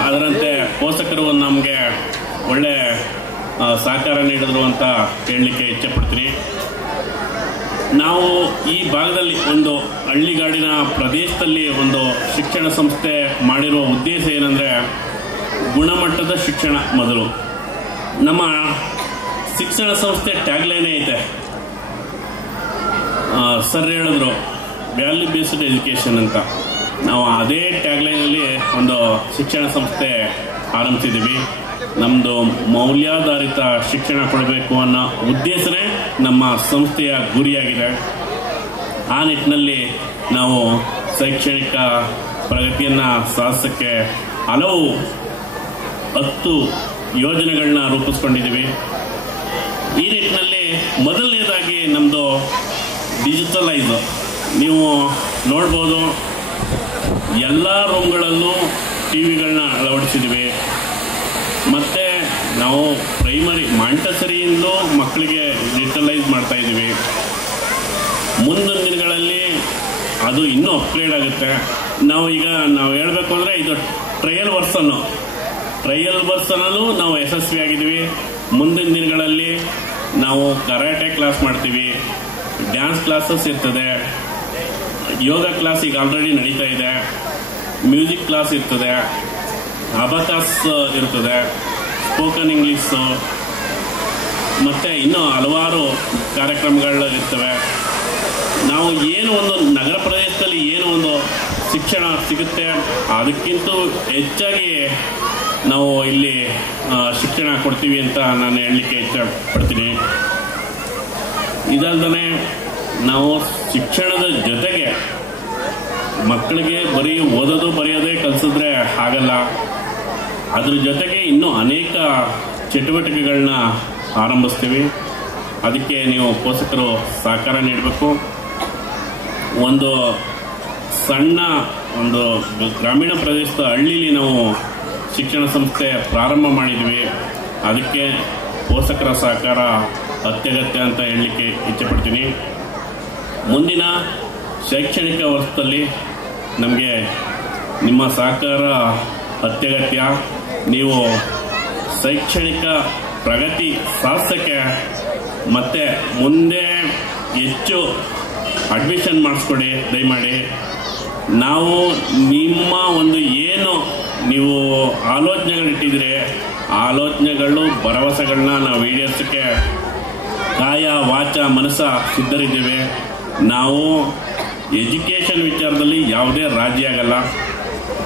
ಅದರಂತೆ ಪೋಷಕರು ನಮಗೆ ಒಳ್ಳೆ ಸಹಕಾರ ನೀಡಿದ್ರು ಅಂತ ಹೇಳಲಿಕ್ಕೆ ಇಚ್ಛೆಪಡ್ತೀನಿ. ನಾವು ಈ ಭಾಗದಲ್ಲಿ ಒಂದು ಹಳ್ಳಿಗಾಡಿನ ಪ್ರದೇಶದಲ್ಲಿ ಒಂದು ಶಿಕ್ಷಣ ಸಂಸ್ಥೆ ಮಾಡಿರುವ ಉದ್ದೇಶ ಏನಂದರೆ, ಗುಣಮಟ್ಟದ ಶಿಕ್ಷಣ ಮೊದಲು. ನಮ್ಮ ಶಿಕ್ಷಣ ಸಂಸ್ಥೆ ಟ್ಯಾಗ್ಲೈನೇ ಐತೆ, ಸರ್ ಹೇಳಿದ್ರು, ವ್ಯಾಲ್ಯೂ ಬೇಸ್ಡ್ ಎಜುಕೇಷನ್ ಅಂತ. ನಾವು ಅದೇ ಟ್ಯಾಗ್ಲೈನಲ್ಲಿ ಒಂದು ಶಿಕ್ಷಣ ಸಂಸ್ಥೆ ಆರಂಭಿಸಿದ್ದೀವಿ. ನಮ್ಮದು ಮೌಲ್ಯಾಧಾರಿತ ಶಿಕ್ಷಣ ಕೊಡಬೇಕು ಅನ್ನೋ ಉದ್ದೇಶನೇ ನಮ್ಮ ಸಂಸ್ಥೆಯ ಗುರಿಯಾಗಿದೆ. ಆ ನಿಟ್ಟಿನಲ್ಲಿ ನಾವು ಶೈಕ್ಷಣಿಕ ಪ್ರಗತಿಯನ್ನು ಸಾಧಿಸೋಕ್ಕೆ ಹಲವು 10 ಯೋಜನೆಗಳನ್ನ ರೂಪಿಸ್ಕೊಂಡಿದ್ದೀವಿ. ಈ ನಿಟ್ಟಿನಲ್ಲಿ ಮೊದಲನೇದಾಗಿ ನಮ್ಮದು ಡಿಜಿಟಲೈಸ್. ನೀವು ನೋಡ್ಬೋದು, ಎಲ್ಲ ರೂಮ್ಗಳಲ್ಲೂ ಟಿ ವಿಗಳನ್ನ ಅಳವಡಿಸಿದ್ದೀವಿ. ಮತ್ತು ನಾವು ಪ್ರೈಮರಿ ಮಾಂಟಸರಿಯಿಂದಲೂ ಮಕ್ಕಳಿಗೆ ಡಿಜಿಟಲೈಸ್ ಮಾಡ್ತಾ ಇದ್ದೀವಿ. ಮುಂದಿನ ದಿನಗಳಲ್ಲಿ ಅದು ಇನ್ನೂ ಅಪ್ಗ್ರೇಡ್ ಆಗುತ್ತೆ. ನಾವು ಹೇಳಬೇಕು ಅಂದರೆ ಇದು ಟ್ರಯಲ್ ವರ್ಸನಲ್ಲೂ ನಾವು ಯಶಸ್ವಿಯಾಗಿದ್ದೀವಿ. ಮುಂದಿನ ದಿನಗಳಲ್ಲಿ ನಾವು ಕರಾಟೆ ಕ್ಲಾಸ್ ಮಾಡ್ತೀವಿ, ಡ್ಯಾನ್ಸ್ ಕ್ಲಾಸಸ್ ಇರ್ತದೆ, ಯೋಗ ಕ್ಲಾಸ್ ಈಗ ಆಲ್ರೆಡಿ ನಡೀತಾ ಇದೆ, ಮ್ಯೂಸಿಕ್ ಕ್ಲಾಸ್ ಇರ್ತದೆ, ಅಬಕಾಸ್ ಇರ್ತದೆ, ಸ್ಪೋಕನ್ ಇಂಗ್ಲೀಷು, ಮತ್ತು ಇನ್ನೂ ಹಲವಾರು ಕಾರ್ಯಕ್ರಮಗಳು ಇರ್ತವೆ. ನಾವು ಏನು ಒಂದು ನಗರ ಪ್ರದೇಶದಲ್ಲಿ ಏನು ಒಂದು ಶಿಕ್ಷಣ ಸಿಗುತ್ತೆ ಅದಕ್ಕಿಂತ ಹೆಚ್ಚಾಗಿ ನಾವು ಇಲ್ಲಿ ಶಿಕ್ಷಣ ಕೊಡ್ತೀವಿ ಅಂತ ನಾನು ಹೇಳಲಿಕ್ಕೆ ಇಷ್ಟಪಡ್ತೀನಿ. ಇದಲ್ಲದೆ ನಾವು ಶಿಕ್ಷಣದ ಜೊತೆಗೆ ಮಕ್ಕಳಿಗೆ ಬರೀ ಓದೋದು ಬರೆಯೋದೇ ಕಲಿಸಿದ್ರೆ ಆಗಲ್ಲ. ಅದ್ರ ಜೊತೆಗೆ ಇನ್ನೂ ಅನೇಕ ಚಟುವಟಿಕೆಗಳನ್ನ ಆರಂಭಿಸ್ತೀವಿ. ಅದಕ್ಕೆ ನೀವು ಪೋಷಕರು ಸಹಕಾರ ನೀಡಬೇಕು. ಒಂದು ಸಣ್ಣ ಗ್ರಾಮೀಣ ಪ್ರದೇಶದ ಹಳ್ಳಿಲಿ ನಾವು ಶಿಕ್ಷಣ ಸಂಸ್ಥೆ ಪ್ರಾರಂಭ ಮಾಡಿದ್ವಿ. ಅದಕ್ಕೆ ಪೋಷಕರ ಸಹಕಾರ ಅತ್ಯಗತ್ಯ ಅಂತ ಹೇಳಲಿಕ್ಕೆ ಇಚ್ಛೆಪಡ್ತೀನಿ. ಮುಂದಿನ ಶೈಕ್ಷಣಿಕ ವರ್ಷದಲ್ಲಿ ನಮಗೆ ನಿಮ್ಮ ಸಹಕಾರ ಅತ್ಯಗತ್ಯ. ನೀವು ಶೈಕ್ಷಣಿಕ ಪ್ರಗತಿ ಸಾಧಿಸೋಕ್ಕೆ ಮತ್ತು ಮುಂದೆ ಹೆಚ್ಚು ಅಡ್ಮಿಷನ್ ಮಾಡಿಸ್ಕೊಡಿ ದಯಮಾಡಿ. ನಾವು ನಿಮ್ಮ ಒಂದು ಏನು ನೀವು ಆಲೋಚನೆಗಳಿಟ್ಟಿದ್ರೆ ಆಲೋಚನೆಗಳು ಭರವಸೆಗಳನ್ನ ನಾವು ಈಡೇರಿಸೋಕ್ಕೆ ಕಾಯ ವಾಚ ಮನಸ್ಸ ಸಿದ್ಧರಿದ್ದೇವೆ. ನಾವು ಎಜುಕೇಷನ್ ವಿಚಾರದಲ್ಲಿ ಯಾವುದೇ ರಾಜಿ ಆಗಲ್ಲ.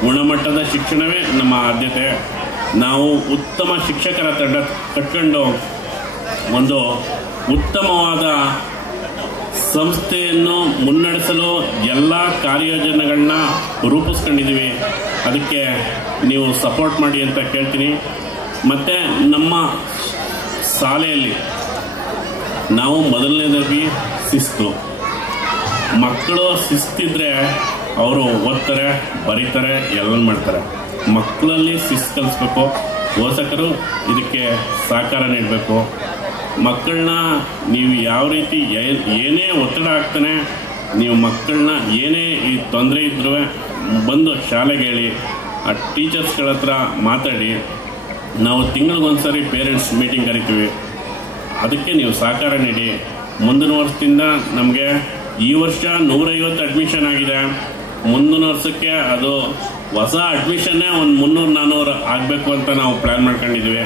ಗುಣಮಟ್ಟದ ಶಿಕ್ಷಣವೇ ನಮ್ಮ ಆದ್ಯತೆ. ನಾವು ಉತ್ತಮ ಶಿಕ್ಷಕರ ತಂಡ ಕಟ್ಕೊಂಡು ಒಂದು ಉತ್ತಮವಾದ ಸಂಸ್ಥೆಯನ್ನು ಮುನ್ನಡೆಸಲು ಎಲ್ಲ ಕಾರ್ಯಯೋಜನೆಗಳನ್ನ ರೂಪಿಸ್ಕೊಂಡಿದ್ದೀವಿ. ಅದಕ್ಕೆ ನೀವು ಸಪೋರ್ಟ್ ಮಾಡಿ ಅಂತ ಕೇಳ್ತೀನಿ. ಮತ್ತು ನಮ್ಮ ಶಾಲೆಯಲ್ಲಿ ನಾವು ಮೊದಲನೇದಾಗಿ ಶಿಸ್ತು. ಮಕ್ಕಳು ಶಿಸ್ತಿದ್ರೆ ಅವರು ಓದ್ತಾರೆ, ಬರೀತಾರೆ, ಎಲ್ಲ ಮಾಡ್ತಾರೆ. ಮಕ್ಕಳಲ್ಲಿ ಶಿಸ್ತು ಕಲಿಸ್ಬೇಕು. ಪೋಷಕರು ಇದಕ್ಕೆ ಸಹಕಾರ ನೀಡಬೇಕು. ಮಕ್ಕಳನ್ನ ನೀವು ಯಾವ ರೀತಿ ಏನೇ ಒತ್ತಡ ಆಗ್ತಾನೆ, ನೀವು ಮಕ್ಕಳನ್ನ ಏನೇ ಈ ತೊಂದರೆ ಇದ್ರೂ ಬಂದು ಶಾಲೆಗೆ ಹೇಳಿ, ಆ ಟೀಚರ್ಸ್ಗಳ ಹತ್ರ ಮಾತಾಡಿ. ನಾವು ತಿಂಗಳಿಗೊಂದ್ಸರಿ ಪೇರೆಂಟ್ಸ್ ಮೀಟಿಂಗ್ ಕರಿತೀವಿ. ಅದಕ್ಕೆ ನೀವು ಸಹಕಾರ ನೀಡಿ. ಮುಂದಿನ ವರ್ಷದಿಂದ ನಮಗೆ ಈ ವರ್ಷ 150 ಅಡ್ಮಿಷನ್ ಆಗಿದೆ. ಮುಂದಿನ ವರ್ಷಕ್ಕೆ ಅದು ಹೊಸ ಅಡ್ಮಿಷನ್ನೇ ಒಂದು 300-400 ಆಗಬೇಕು ಅಂತ ನಾವು ಪ್ಲ್ಯಾನ್ ಮಾಡ್ಕೊಂಡಿದ್ದೀವಿ.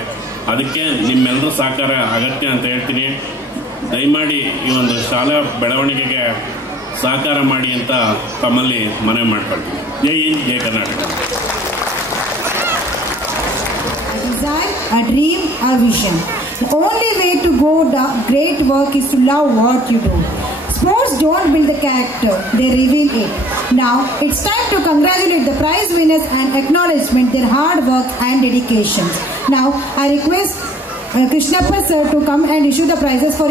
ಅದಕ್ಕೆ ನಿಮ್ಮೆಲ್ಲರೂ ಸಹಕಾರ ಅಗತ್ಯ ಅಂತ ಹೇಳ್ತೀನಿ. ದಯಮಾಡಿ ಈ ಒಂದು ಶಾಲಾ ಬೆಳವಣಿಗೆಗೆ ಸಹಕಾರ ಮಾಡಿ ಅಂತ ತಮ್ಮಲ್ಲಿ ಮನವಿ ಮಾಡ್ಕೊಳ್ತೀನಿ. ಜೈ ಹಿಂದ್, ಜೈ Karnataka. Desire, a dream, a vision. The only way to go the great work is to love what you do. Sports don't build the character, they reveal it. Now, it's time to congratulate the prize winners and acknowledgement their hard work and dedication. Now, I request Krishnappa sir to come and issue the prizes for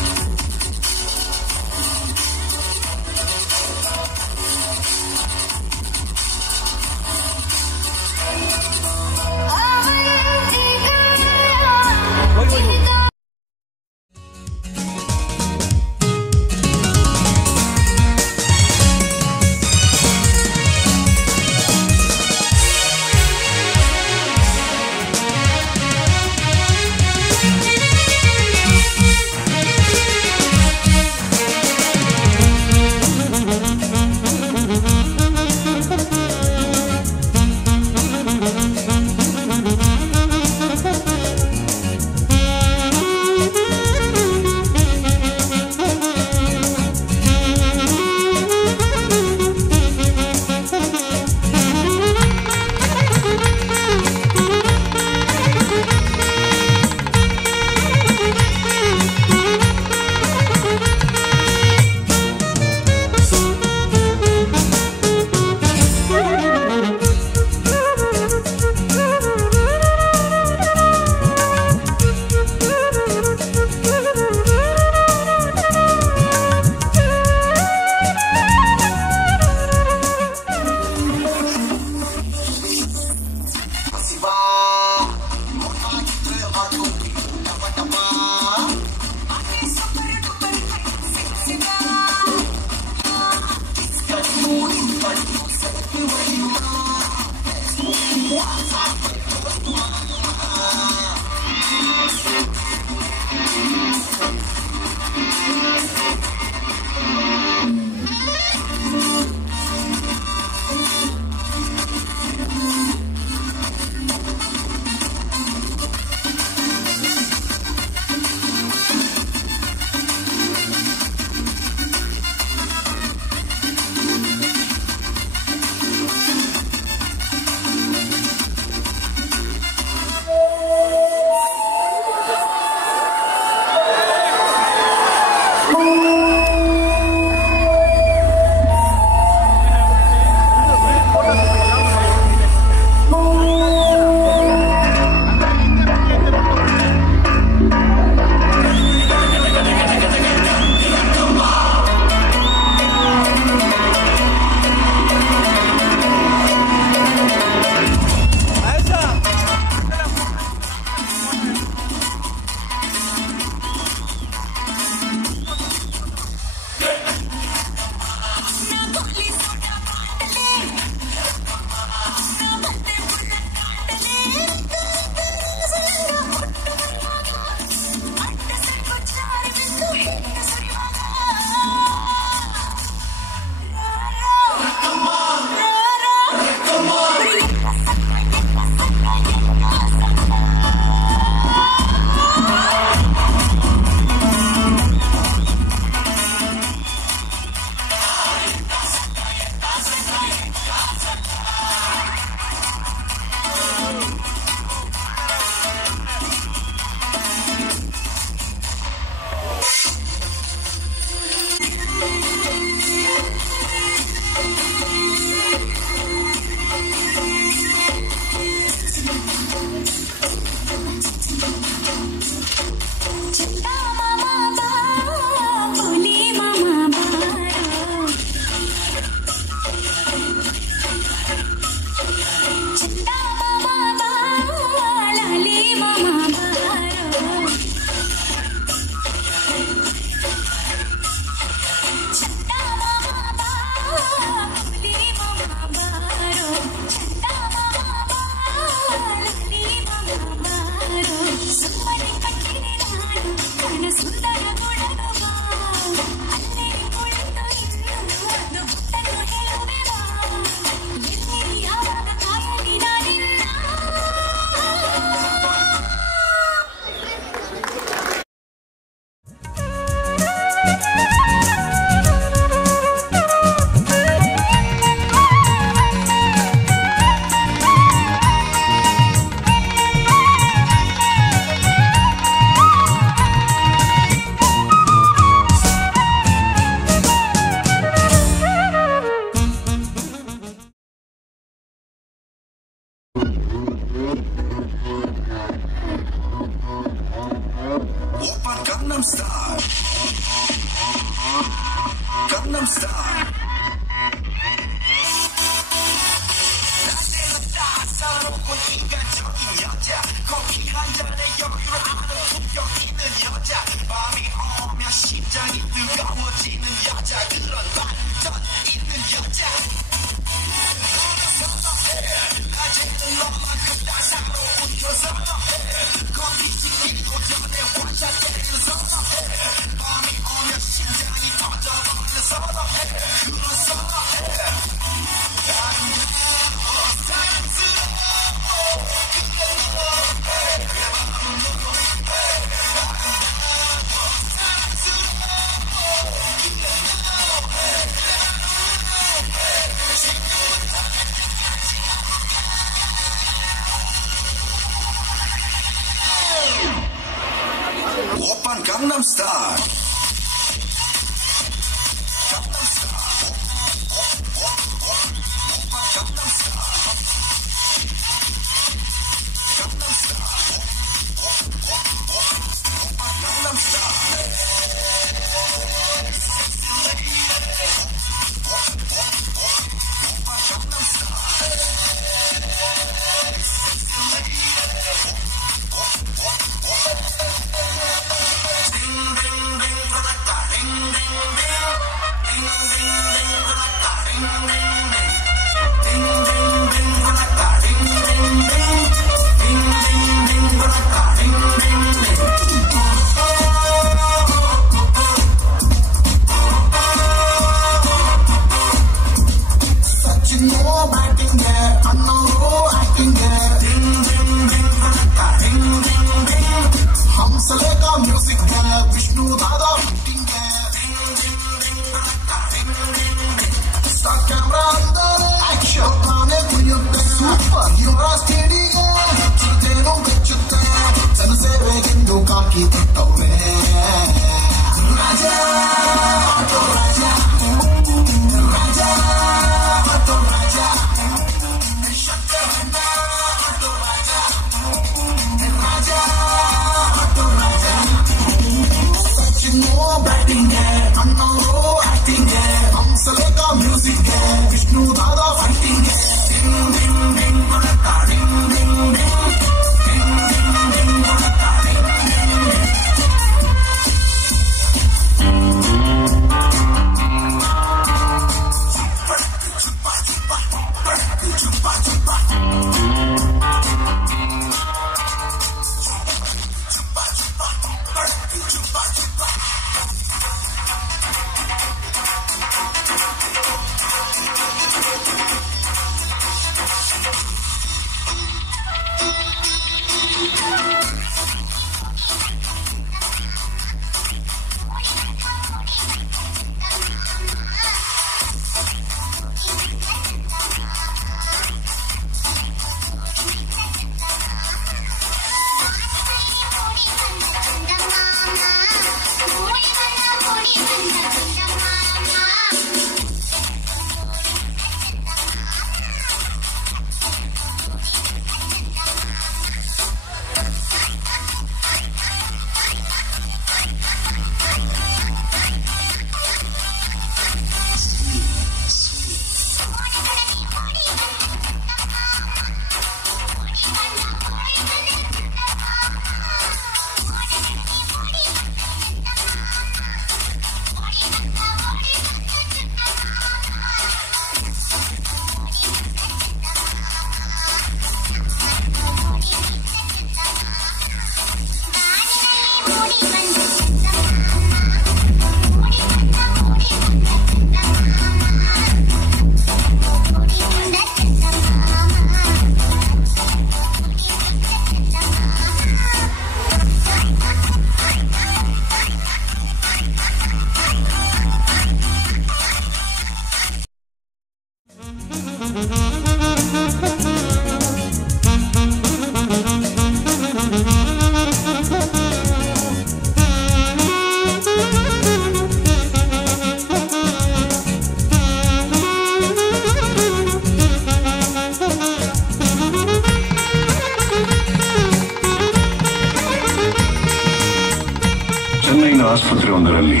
ಆಸ್ಪತ್ರೆಯೊಂದರಲ್ಲಿ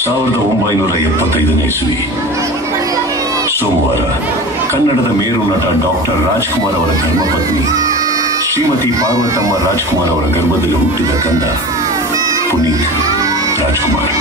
1975ನೇ ಇಸ್ವಿ ಸೋಮವಾರ ಕನ್ನಡದ ಮೇರು ನಟ doctor Rajkumar ಅವರ ಧರ್ಮಪತ್ನಿ ಶ್ರೀಮತಿ ಪಾರ್ವತಮ್ಮ ರಾಜ್ಕುಮಾರ್ ಅವರ ಗರ್ಭದಲ್ಲಿ ಹುಟ್ಟಿದ ಕಂದ ಪುನೀತ್ ರಾಜ್ಕುಮಾರ್.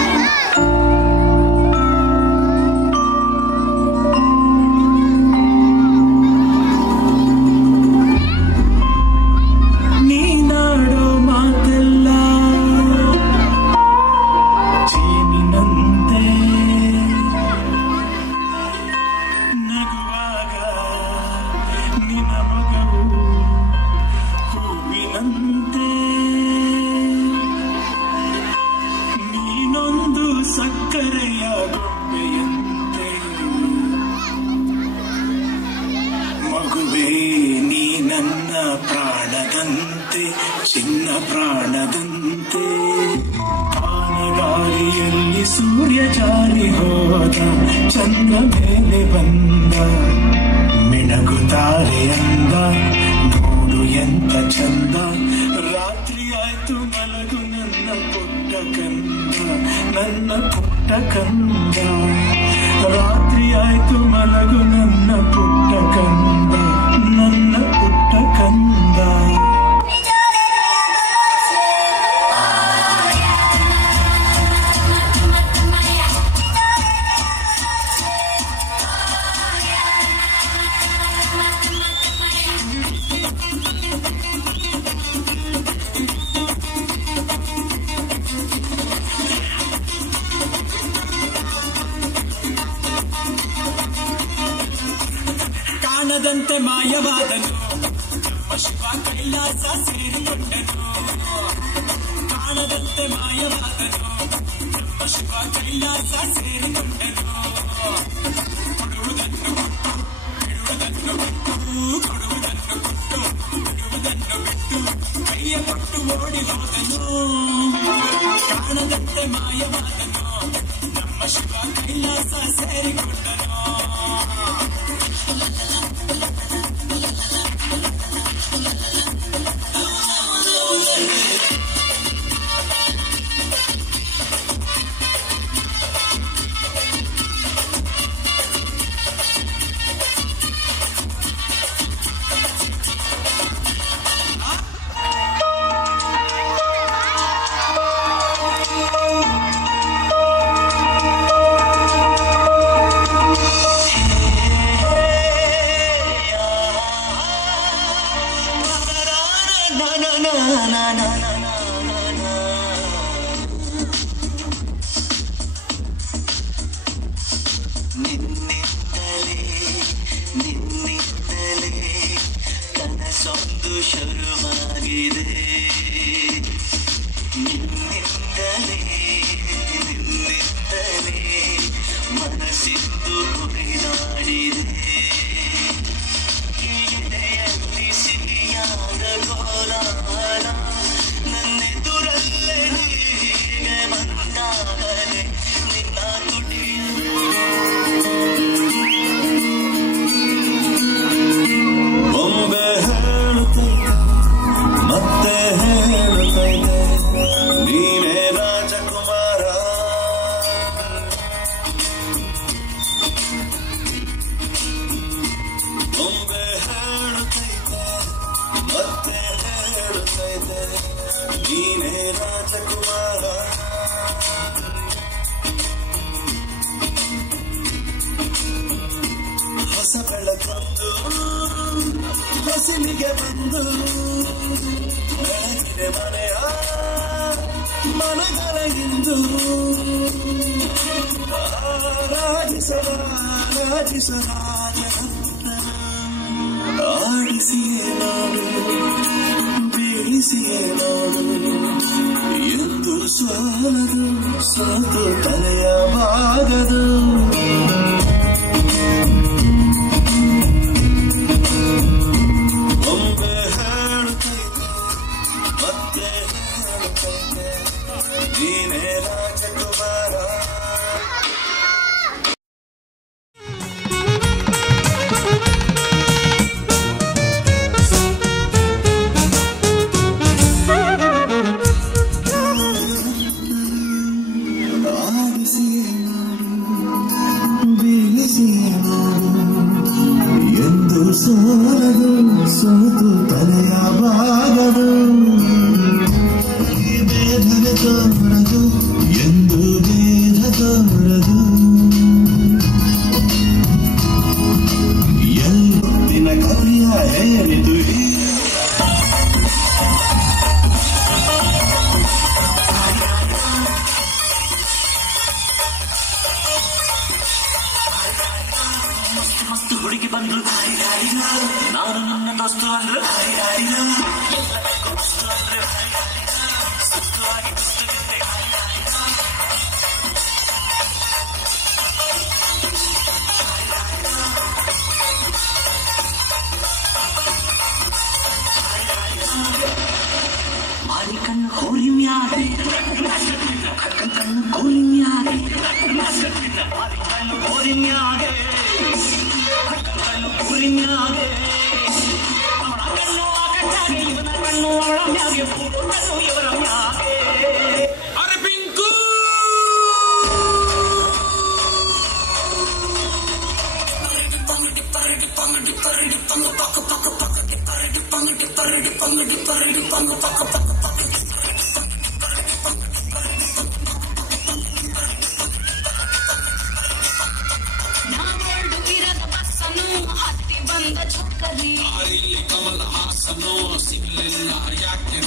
ಚಿನ್ನ ಪ್ರಾಣದಂತೆ ಆನಗಾಲಿಯಲ್ಲಿ ಸೂರ್ಯ ಜಾರಿ ಹೋದ, ಚಂದ್ರ ಮೇಲೆ ಬಂದ, ಮಿಣಗುತ್ತಾರೆ ಅಂದ, ನೋಡು ಎಂತ ಚಂದ. ರಾತ್ರಿ ಆಯ್ತು ಮಲಗು ನನ್ನ ಪುಟ್ಟ ಕಂದ, ನನ್ನ ಪುಟ್ಟ ಕಂದ. ರಾತ್ರಿ ಆಯ್ತು ಮಲಗು ನನ್ನ ಪುಟ್ಟ ಕಂದ, ನನ್ನ ಪುಟ್ಟ ಕಂದ. ಕಾಣದಂತೆ ಮಾಯವಾದನು, ಶಿವ ಕೈಲಾಸ ಸೇರಿಕೊಂಡನು. ಕಾಣದಂತೆ ಮಾಯವಾದನು, ಶಿವ ಕೈಲಾಸ ಸೇರಿಕೊಂಡನು. ಕೊಡುವುದನ್ನು ಕೊಟ್ಟು ಬಿಡುವುದನ್ನು ಬಿಟ್ಟು, ಕೊಡುವುದನ್ನು ಕೊಟ್ಟು ಬಿಡುವುದನ್ನು ಬಿಟ್ಟು, ಕೈಯ ಕೊಟ್ಟು ಓಡಿ ಹೋದನು. ಕಾಣದಂತೆ ಮಾಯವಾದನು, ನಮ್ಮ ಶಿವ ಕೈಲಾಸ ಸೇರಿಕೊಂಡನು. ನಿನ್ನಿಂದಲೇ ಕನಸೊಂದು ಶುರುವಾಗಿದೆ. ನಿನ್ನಿಂದಲೇ ಮನಸ್ಸಿಂದು ಕುಣಿದಾಡಿದೆ. ಎದೆಯಲ್ಲಿ ಸಿಹಿಯಾದ ಕೋಲಾಹಲ, ನನ್ನೆದುರಲ್ಲೇ ಹೀಗೆ ಬಂದಾಗಲೇ ನಿನ್ನ ಬೊಂಬೆ ಹೇಳುತ್ತೈತೆ ಮತ್ತೆ ಹೇಳುತ್ತೈತೆ, ನೀನೇ ರಾಜಕುಮಾರ. ಬೊಂಬೆ ಹೇಳುತ್ತೈತೆ ಮತ್ತೆ ಹೇಳುತ್ತೈತೆ, ನೀನೇ ರಾಜಕುಮಾರ. ಹೊಸ ಬೆಳಕೊಂದು ಹೊಸಿಲಿಗೆ ಬಂದು ಬೆಳಗಿದೆ ಮನೆಯ ಮನಗಳೆಂದು. ಆಡಿಸಿಯೇ ನೋಡು, ಬೀಳಿಸಿಯೇ ನೋಡು, ಎಂದು ಸೋಲದು, ಸೋತು ತಲೆಯ ಬಾಗದು. ಬೊಂಬೆ ಹೇಳುತ್ತೈತೆ ಮತ್ತೆ ಹೇಳುತ್ತೈತೆ, ನೀನೇ ರಾಜಕುಮಾರ. ಕಣ್ಣು ಕೋರಿ ಮ್ಯಾಗೆ ಕಣ್ಣು ಕೋರಿ ಮ್ಯಾಗೆ ಕಣ್ಣು ಕೋರಿ ಮ್ಯಾಗೆ ಕಣ್ಣು ಕೋರಿ ಮ್ಯಾಗೆ ಅವಳ ಕಣ್ಣು ಆಕಾಶಾಗೆ ಇವನ ಕಣ್ಣು ಅವಳ ಮ್ಯಾಗೆ ಕಣ್ಣು ಇವರ ಮ್ಯಾಗೆ ಅರೆ ಪಿಂಕು ನಾನೆರಡು ಗಿರದ ಬಸ್ಸನ್ನು ಹತ್ತಿ ಬಂದ ಚಕ್ಕರಿ ಇಲ್ಲಿ ಕಮಲ ಹಾಸನು ಸಿಗಲಿಲ್ಲ ಯಾಕೆ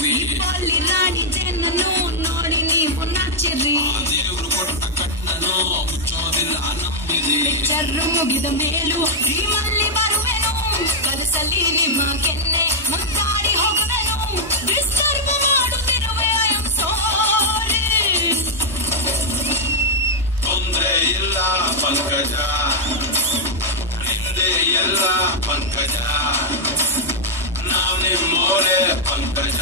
ಅಲ್ಲಿ ರಾಣಿ ಜೇನನ್ನು ನೋಡಿ ನೀವು ನಾಚಿರಿ ದೇವರು ಕೊಟ್ಟ ಕಣ್ಣನು ಮುಚ್ಚೋದಿಲ್ಲ ನಂಬಿದೆ ಪಿಕ್ಚರ್ ಮುಗಿದ ಮೇಲೂ ಡ್ರೀಮಲ್ಲಿ ಬರುವೆನು ಕನಸಲ್ಲಿ ನಿಮ್ಮ ಕೆನ್ನೆ ಮುತ್ತಾಡಿ ಹೋಗುವೆನು ಡಿಸ್ಟರ್ಬ್ ಮಾಡುತ್ತಿರುವೆ ಐ ಆಮ್ ಸಾರಿ ತೊಂದ್ರೆ ಇಲ್ಲ ಪಂಕಜ ಹಿಂದೆ ಎಲ್ಲ ಪಂಕಜ ನಾವ್ ನಿಮ್ಮೋರೆ ಪಂಕಜ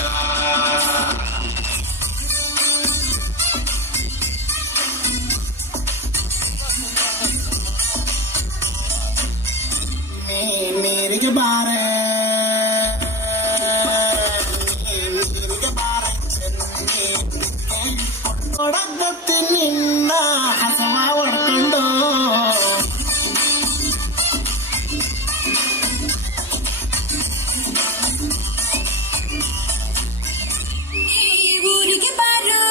ನೀರಿಗೆ ಬಾರೆ ನೀರಿಗೆ ಬಾರೆ ಒಡಗತ್ತಿ ನಿನ್ನ ಹಸವ ಹೊಡ್ಕೊಂಡು ಊರಿಗೆ ಬಾರೋ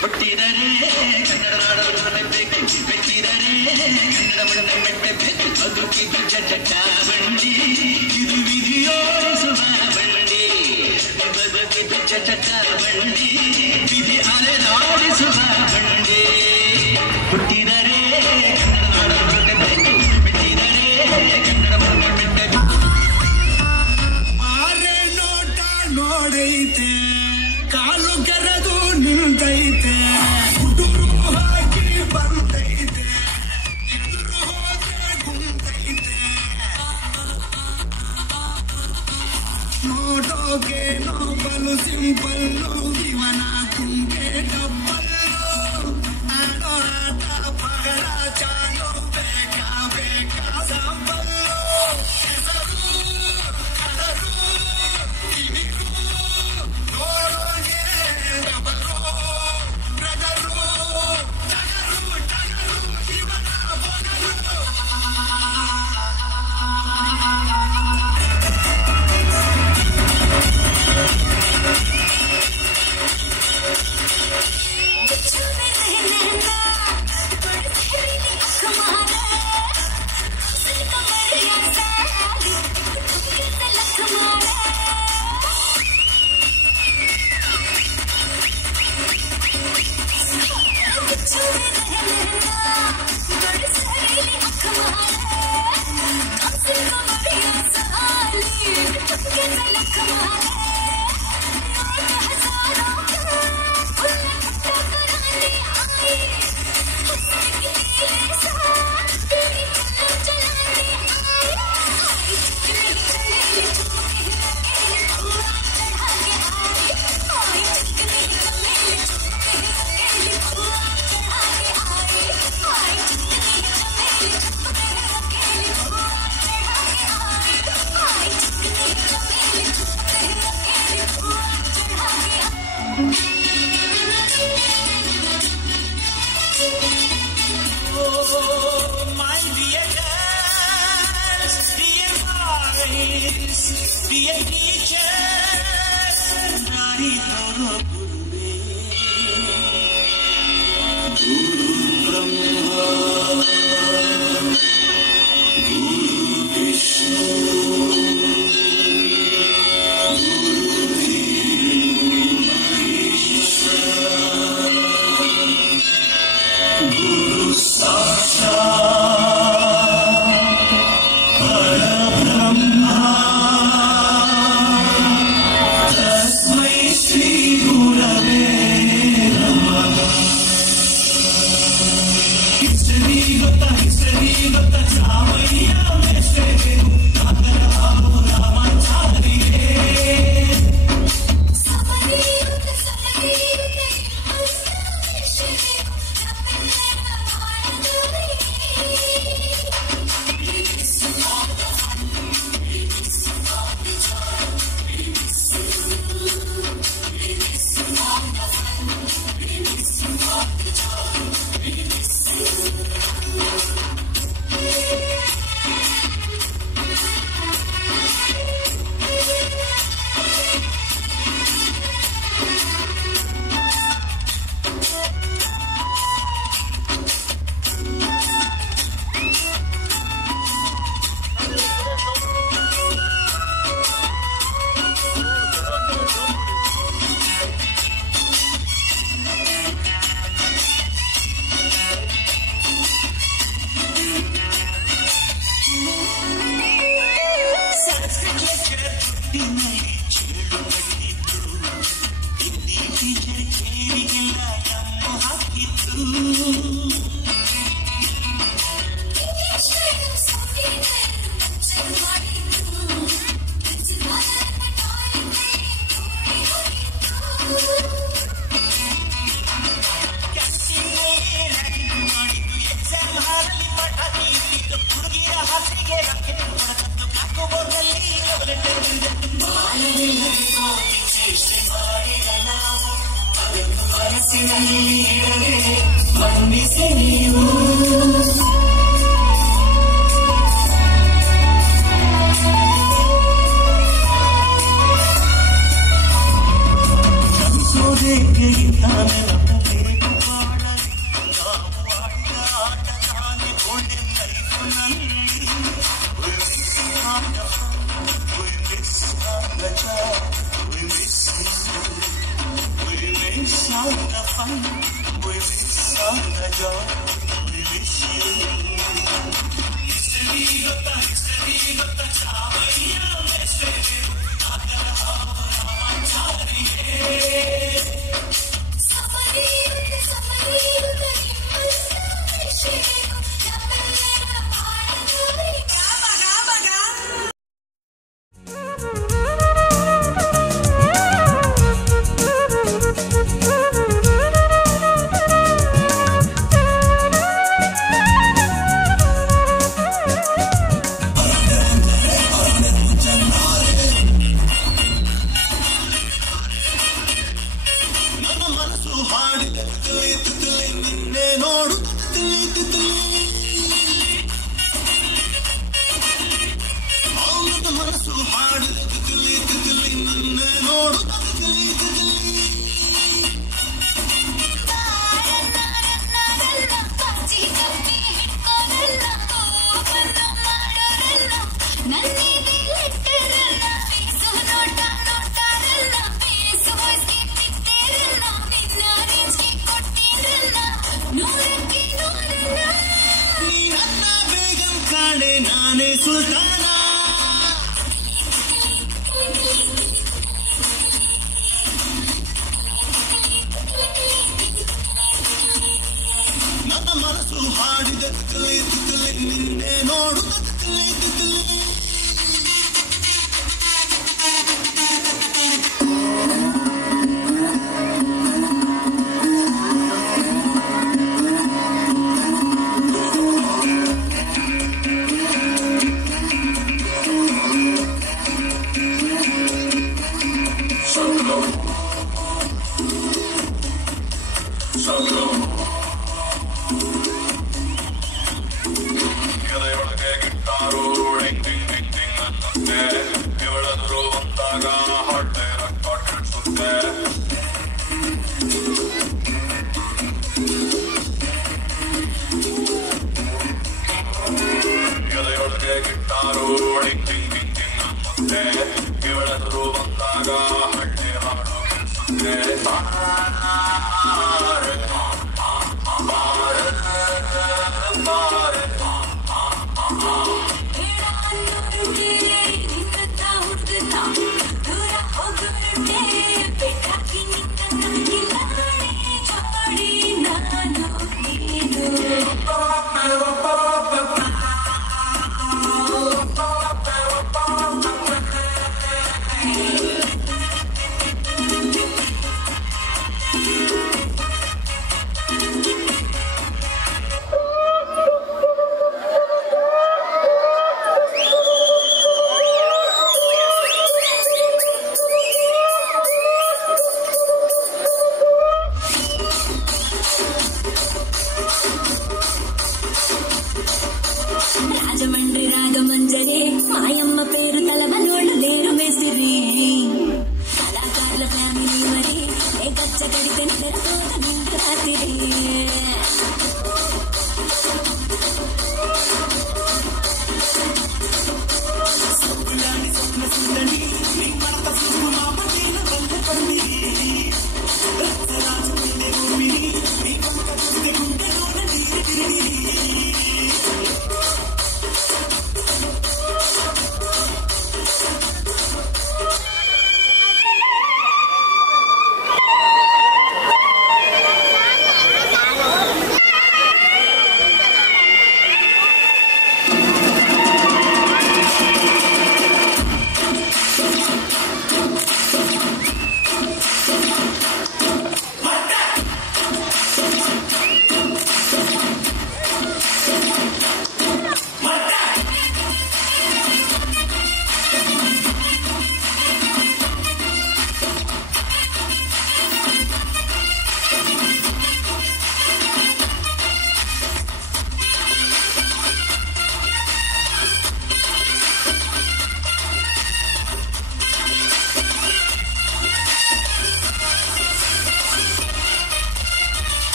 ಹುಟ್ಟಿದರೆ ಕನ್ನಡ ನಾಡಲು ಬೇಕು ಬೆಟ್ಟಿದರೆ ಕನ್ನಡ ಮಣ್ಣೆ ಮೆಟ್ಟಬೇಕು ಬದುಕಿದು ಜಟ ಬಂಡಿ ಇದು ವಿಧಿಯೋಡಿಸುವ ಬಂಡಿ ಬದುಕಿದು ಜಟ ಬಂಡಿ ವಿಧಿ ಅಲೆದಾಡಿಸುವ ಬಂಡಿ ಹುಟ್ಟಿದರೆ ಕನ್ನಡ ನಾಡಲು ಬೇಕು ಬೆಟ್ಟಿದರೆ ಕನ್ನಡ ಮಣ್ಣೆ ಮೆಟ್ಟಬೇಕು ಆರೆ ನೋಟ ನೋಡೈತೆ ಕಾಲು ಕೆರೆದು ನಿಲ್ತೈತೆ ಹುಡುರು ಹಾಕಿ ಬಂದೈತೆ ಎದುರು ಹೋದ್ರೆ ಕುಂತೈತೆ ನೋಟೋಕೆ ನೋಬಲು ಸಿಂಪಲ್ಲು ಇವನ ಕುಂಕೆ ಡಬ್ಬಲ್ಲು ಆಡೋ ಆಟ ಪಗಡ ಚಾಲು ಬೇಕಾ ಬೇಕಾ ಸಂಬಲ್ಲು ಹೆಸರು ಕಲರು ಕಿವಿರು ನೋಡೋಗೆ ಡಬರು ಬ್ರದರು ಟಗರು ಟಗರು ಇವನ ಬೊಗರು Dear teacher, Nari Toro Guruve, Guru Brahma, Guru Vishnu, Guru Dev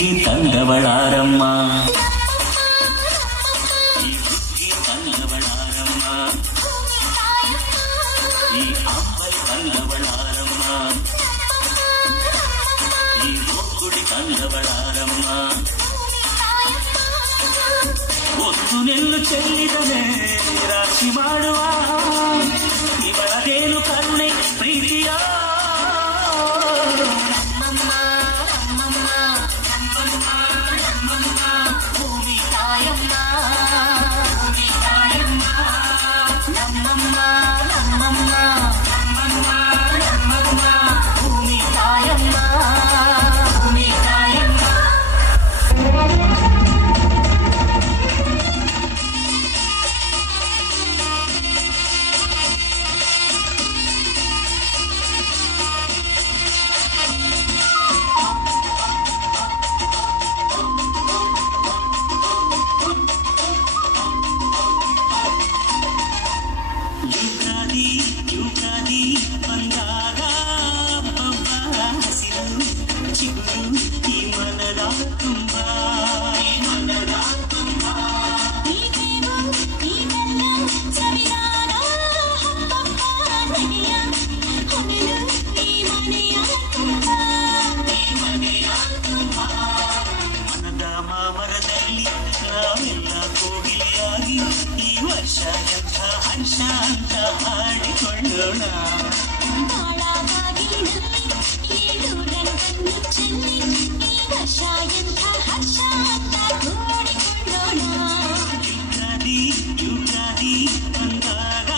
ಬುದ್ಧಿ ತಂದವಳಾರಮ್ಮ, ಈ ಬುದ್ಧಿ ತಂದವಳಾರಮ್ಮ, ಈ ಅಂಬಲ್ ತಂದವಳಾರಮ್ಮ, ಈ ಹೋಗುಡಿ ತಂದವಳಾರಮ್ಮ. ಒಂದು ನೆಲ್ಲು ಚೆಲ್ಲಿದರೆ ರಾಶಿ ಮಾಡುವ ಇವಳದೇನು ಕರುಣೆ ಪ್ರೀತಿಯ ಭೂಮಿ ತಾಯಮ್ಮ, ಭೂಮಿ ತಾಯಮ್ಮ, ನಮ್ಮಮ್ಮ ನಮ್ಮಮ್ಮ ನಮ್ಮಮ್ಮ ನಮ್ಮಮ್ಮ ಭೂಮಿ ತಾಯಮ್ಮ, ಭೂಮಿ ತಾಯಮ್ಮ. ಯುಗಾದಿ ಬಂದಾಗ ಹಬ್ಬ ಹಸಿರು ಚಿಗುರು ಈ ಮನದ ತುಂಬ, ಈ ಮನದ ತುಂಬ. ಈಗೇನು ಈಗೆಲ್ಲ ಸವಿರಾನ ಹಬ್ಬ ನೆನೆಯ ಹೊನಲು ಈ ಮನೆಯ ತುಂಬ, ಈ ಮನೆಯ ತುಂಬ. ಮನದ ಮಾಮರದಲ್ಲಿ ನಾವೆಲ್ಲ ಕೋಗಿಲೆಯಾಗಿ ಈ ವರ್ಷ ಎಂಥ ಹರ್ಷ ಅಂತ ಹಾಡಿಕೊಳ್ಳೋಣ. ಏಳೂರನ್ನು ಚೆಲ್ಲಿ ಈ ವರ್ಷ ಎಂಥ ಹರ್ಷ ಅಂತ ಕೂಡಿಕೊಳ್ಳೋಣ. ಯುಗಾದಿ ಯುಗಾದಿ ಬಂದಾಗ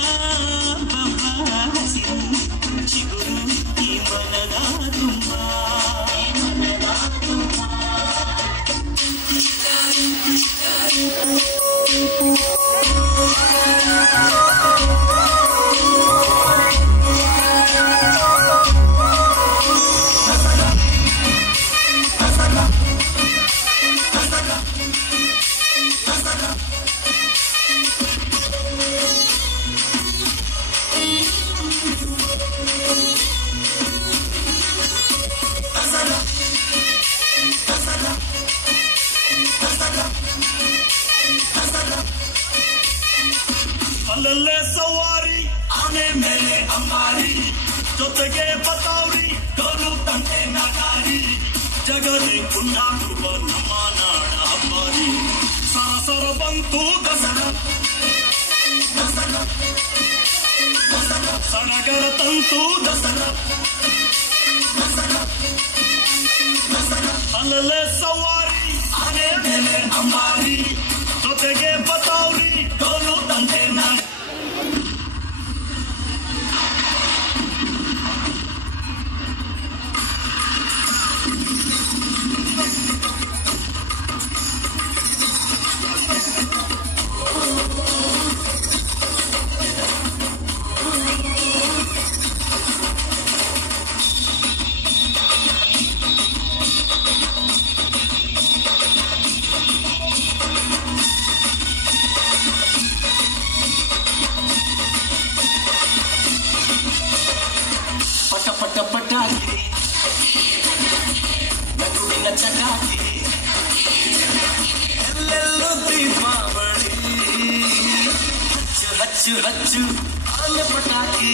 ಹಬ್ಬ ಹಸಿರು ಚಿಗುರು ಈ ಮನದ ತುಂಬ, ಮನದ ತುಂಬ. ಅಲ್ಲಲ್ಲೇ ಸವಾರಿ ಆನೆ ಮೇಲೆ ಅಂಬಾರಿ, ಜೊತೆಗೆ ಬತಾವ್ರಿ ಕೋಲು ತಂಟೆ ನಗಾರಿ, ಜಗದಿ ಕುಂದಾಡುವ ನಮ್ಮ ನಾಡ ಹಬ್ಬಾರಿ. ಸರಸರ ಬಂತು ದಸರಾ ದಸರಾ ದಸರಾ, ಸಡಗರ ತಂತು ದಸರಾ ದಸರಾ ದಸರಾ. ಅಲ್ಲಲ್ಲೇ ಸವಾರಿ ಆನೆ ಮೇಲೆ ಅಂಬಾರಿ, ಜೊತೆಗೆ ಬತಾವ್ರಿ ಕೋಲು ತಂಟೆ ನಗಾರಿ. ಪಟಾಕಿ ನಗುವಿನ ಚಟಾಕಿ ಎಲ್ಲೆಲ್ಲೂ ದೀಪಾವಳಿ, ಹಚ್ಚು ಹಚ್ಚು ಹಚ್ಚು ಆನೆ ಪಟಾಕಿ,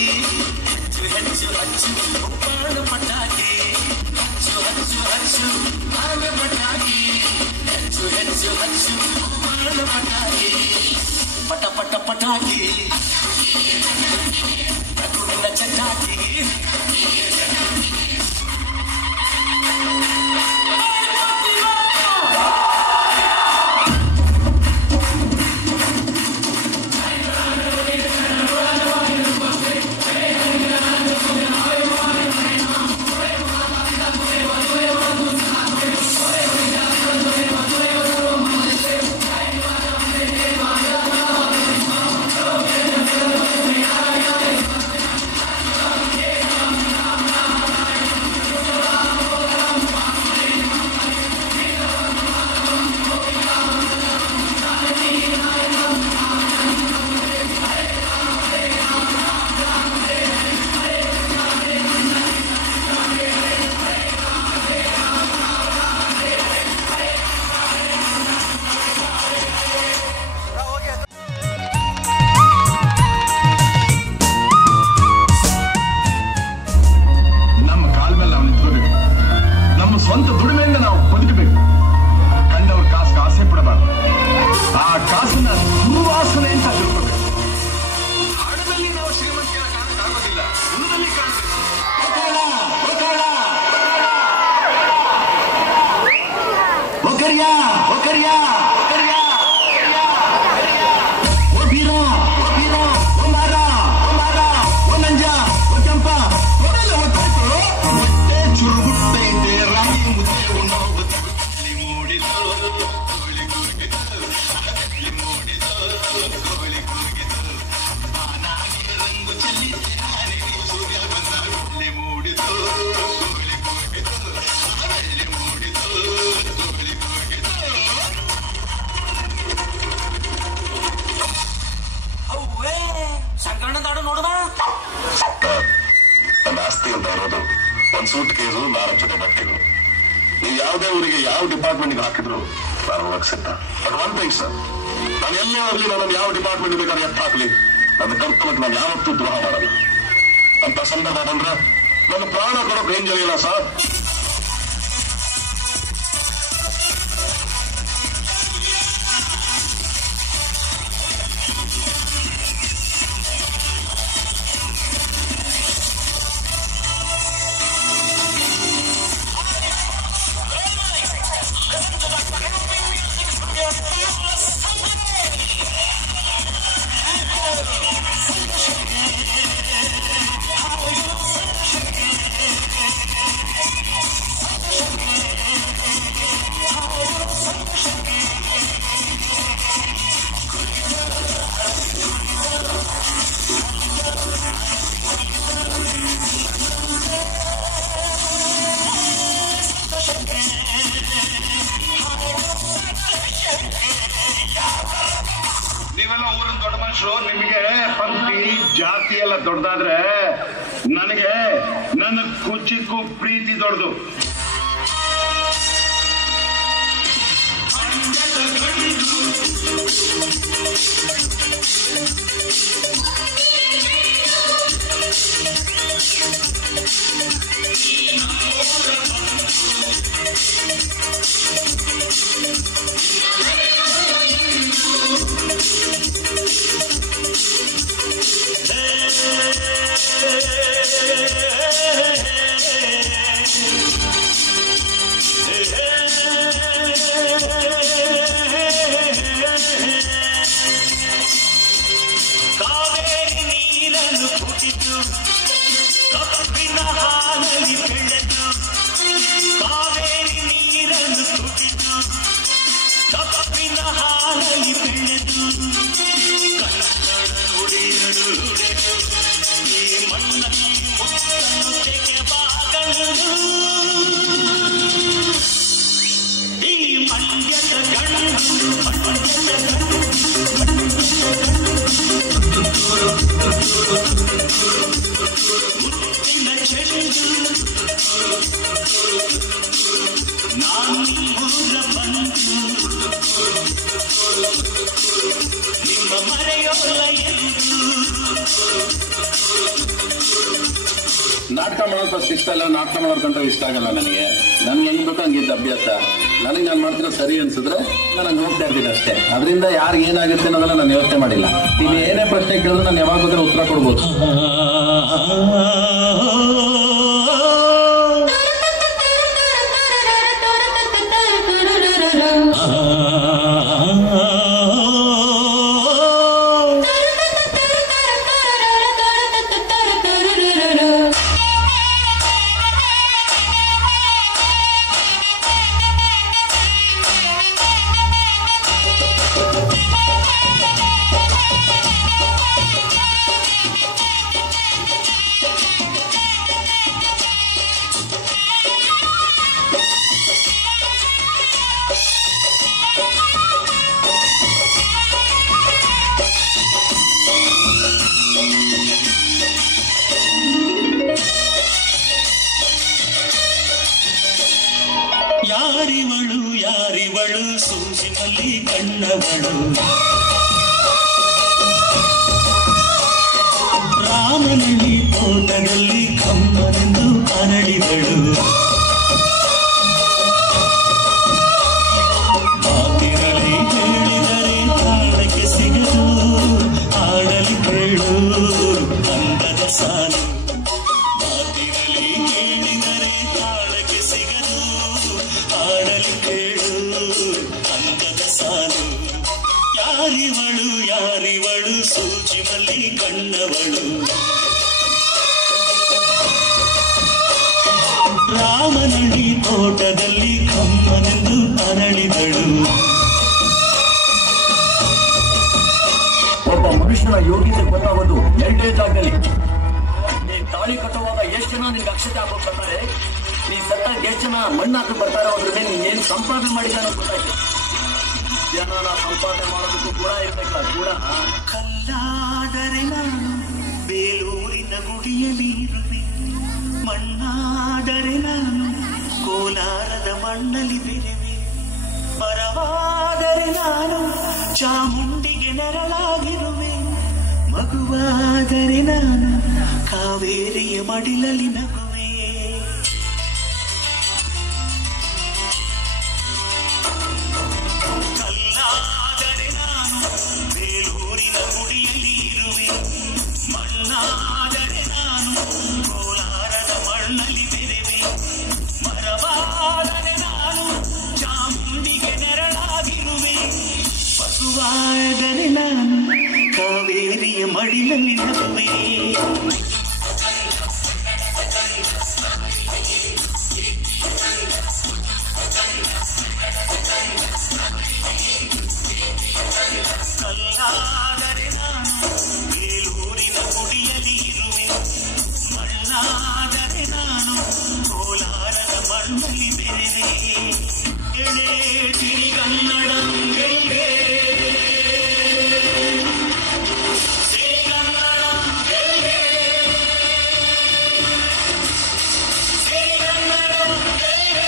ಹೆಚ್ಚು ಹೆಚ್ಚು ಹಚ್ಚು ಉಪ್ಪಾಣ ಪಟಾಕಿ, ಹಚ್ಚು ಹಚ್ಚು ಹಚ್ಚು ಆನೆ ಪಟಾಕಿ, ಹೆಚ್ಚು ಹೆಚ್ಚು ಹಚ್ಚು ಉಪ್ಪಾಣ ಪಟಾಕಿ. ಪಟ ಪಟ ಪಟಾಕಿ ನಗುವಿನ ಚಟಾಕಿ. ಒಕರಿಯಾ ಒಕರಿಯಾ ಒಕರಿಯಾ ಒಬೀರಾ ಒಬೀರಾ ಒಮಾರ ಒಮಾರ ಒನಂಜ ಒಚಂಪ ಒಡೆಲ್ಲ ಒತ್ತಟ್ಟು ಹೊಟ್ಟೆ ಚುರುಗುಟ್ಟೈತೆ ರಾಗಿ ಮುದ್ದೆ ಉಣ್ಣೋಗುತ್ತೆ ಮೂಡಿದು ಕೋಳಿ ಕೂಗಿದು ಕೋಳಿ ಮೂಡಿದು ಕೋಳಿ ಕೂಗಿದು ಆನಾಗಿ ರಂಗು ಚೆಲ್ಲಿದೆ ನಾನೇ ಸೂರ್ಯ ಬಂದ ಕೋಳಿ ಮೂಡಿದು ಕೋಳಿ ಕೂಗಿದು ಬೆಳ್ಳಿ ಮೂಡಿದು ಕೋಳಿ ಕೂಗಿದು ಅವ್ವೇ ಸಂಕಣ್ಣದಾಡು ನೋಡುವ ನನ್ನ ಆಸ್ತಿ ಅಂತ ಇರೋದು ಒಂದ್ ಸೂಟ್ ಕೇಸು 4 ಜೊತೆ ಬಟ್ಟೆಗಳು. ನೀವು ಯಾವುದೇ ಊರಿಗೆ ಯಾವ ಡಿಪಾರ್ಟ್ಮೆಂಟ್ಗೆ ಹಾಕಿದ್ರು ನಾನು ಹೋಗಕ್ ಸಿದ್ಧ. ಬಟ್ ಒನ್ ಥಿಂಗ್ ಸರ್, ನಾನು ಎಲ್ಲೇ ಹೋಗ್ಲಿ, ನಾನು ಯಾವ ಡಿಪಾರ್ಟ್ಮೆಂಟ್ ಬೇಕಾದ್ರೆ ಎತ್ತ ಹಾಕ್ಲಿ, ನನ್ನ ಕರ್ತವ್ಯಕ್ಕೆ ನಾನು ಯಾವತ್ತೂ ದ್ರೋಹ ಮಾಡಲ್ಲ. ಅಂತ ಸಂದರ್ಭ ಬಂದ್ರೆ ನನ್ನ ಪ್ರಾಣ ಕೊಡೋಕೆ ರೇಂಜಲ್ಲಿಲ್ಲ ಸರ್. ನೀವೆಲ್ಲ ಊರಿನ ದೊಡ್ಡ ಮನುಷ್ಯರು, ನಿಮಗೆ ಪಂಕ್ತಿ ಜಾತಿ ಎಲ್ಲ ದೊಡ್ಡದಾದ್ರೆ ನನಗೆ ನನ್ನ ಕುಚಿಕ್ಕೂ ಪ್ರೀತಿ ದೊಡ್ಡದು. ಕಾವೇರಿ ನೀರನ್ನು ಕುಡಿದು ಕಬ್ಬಿನ ಹಾಲಲ್ಲಿ ಬೆಳೆದು, ಕಾವೇರಿ ನೀರನ್ನು ಕುಡಿದು ಕಬ್ಬಿನ ಹಾಲಲ್ಲಿ ಬೆಳೆದು, ಕನ್ನಡ ನುಡಿಯಲು ನುಡಿದು ಈ ಮಣ್ಣಲ್ಲಿ ಮುತ್ತನ್ನು ತೆಗೆಬಾಗಲು, ಈ ಮಂಡ್ಯದ ಗಂಡು ಮಂಡ್ಯದ ಗಂಡು ಮುತ್ತಿನ ಚೆಂಡು ನಾನು ನಿಮ್ಮೂರ ಬಂದು ನಿಮ್ಮ ಮರೆಯೋಲ್ಲ ಎಂದು. ನಾಟಕ ಮಾಡೋದು ಫಸ್ಟ್ ಇಷ್ಟ ಇಲ್ಲ, ನಾಟಕ ಮಾಡೋರ್ಕಂತ ಇಷ್ಟ ಆಗಲ್ಲ ನನಗೆ. ನನ್ಗೆ ಹೆಂಗ್ ಬೇಕೋ ಹಂಗಿದ್ದ ಅಭ್ಯಾಸ. ನನಗೆ ನಾನು ಮಾಡ್ತಿರೋ ಸರಿ ಅನ್ಸಿದ್ರೆ ನಾನು ಹೋಗ್ತಾ ಇರ್ತೀನಿ ಅಷ್ಟೇ. ಅದರಿಂದ ಯಾರಿಗೆ ಏನಾಗುತ್ತೆ ಅನ್ನೋದನ್ನ ನಾನು ಯೋಚನೆ ಮಾಡಿಲ್ಲ. ನೀವು ಏನೇ ಪ್ರಶ್ನೆ ಕೇಳಿದ್ರೆ ನಾನು ಯಾವಾಗ ಬೇಕಾದ್ರೂ ಉತ್ತರ ಕೊಡ್ಬೋದು. ಯಾರಿವಳು ಯಾರಿವಳು ಸೂಜಿನಲ್ಲಿ ಕಣ್ಣವಳು, ರಾಮನಳ್ಳಿ ತೋಟದಲ್ಲಿ ಕಮ್ಮನೆಂದು ಅರಳಿದಳು, ಮಾತಿರಲಿ ಹೇಳಿದರೆ ತಾಳಕ್ಕೆ ಸಿಗದು, ಆಡಲಿ ಕೇಳು ಅಂದದ ಸಾಲು, ಮಾತಿರಲಿ ಹೇಳಿದರೆ ತಾಳಕ್ಕೆ ಸಿಗದು, ಆಡಲಿ ಕೇಳು ಅರಳಿದಳು. ಒಬ್ಬ ಮನುಷ್ಯನ ಯೋಗ್ಯತೆ ಗೊತ್ತಾಗೋದು ಎರಡೇ ಜಾಗದಲ್ಲಿ. ನೀ ತಾಳಿ ಕಟ್ಟುವಾಗ ಎಷ್ಟು ಜನ ನಿನ್ಗೆ ಅಕ್ಷತೆ ಹಾಕೋಕ್ ಬರ್ತಾರೆ, ನೀ ಸತ್ತಾಗ ಎಷ್ಟು ಜನ ಮಣ್ಣು ಹಾಕಿ ಬರ್ತಾರೆ, ಅದ್ರ ಮೇಲೆ ನೀನ್ ಏನ್ ಸಂಪಾದನೆ ಮಾಡಿದ್ದಾನೋ ಗೊತ್ತಾಯ್ತು. ಜನನ ಸಂಪಾದನೆ ಮಾಡೋದಕ್ಕೂ ಕೂಡ ಇರ್ಬೇಕಲ್ಲ ಕೂಡ. ಕಲ್ಲಾದರೆ ನಾನು ಬೇಲೂರಿನ ಗುಡಿಯಲ್ಲಿ ಇರುವೆ, ಮಣ್ಣಾದರೆ ನಾನು ಕೋಲಾರದ ಮಣ್ಣಲ್ಲಿ ಬೆರೆವೆ, ಮರವಾದರೆ ನಾನು ಚಾಮುಂಡಿಗೆ ನೆರಳಾಗಿರುವೆ, ಮಗುವಾದರೆ ನಾನು ಕಾವೇರಿಯ ಮಡಿಲಲ್ಲಿ ನಗುವೆ. ಕಲ್ಲಾದರೆ ನಾನು ಬೇಲೂರಿನ ಗುಡಿಯಲ್ಲಿ ಇರುವೆ, ಮಣ್ಣಾದರೆ ನಾನು ಕೋಲಾರದ ಮಣ್ಣಲ್ಲಿ ಬೆರೆವೆ, ಮರವಾದರೆ ನಾನು ಚಾಮುಂಡಿಗೆ ನೆರಳಾಗಿರುವೆ, ಮಗುವಾದರೆ ನಾನು ಕಾವೇರಿಯ ಮಡಿಲಲ್ಲಿ ನಗುವೆ. ಕಲ್ಲಾದರೆ ನಾನು ಬೇಲೂರಿನ ಗುಡಿಯಲ್ಲಿ ಇರುವೆ, ಮಣ್ಣಾದರೆ ನಾನು ಕೋಲಾರದ ಮಣ್ಣಲ್ಲಿ ಬೆರೆವೆ. ಎಳೆ ತಿರಿಗನ್ನಡಂ ಗೆಲ್ಗೆ, ಸಿರಿಗನ್ನಡಂ ಗೆಲ್ಗೆ, ಸಿರಿಗನ್ನಡಂ ಗೆಲ್ಗೆ.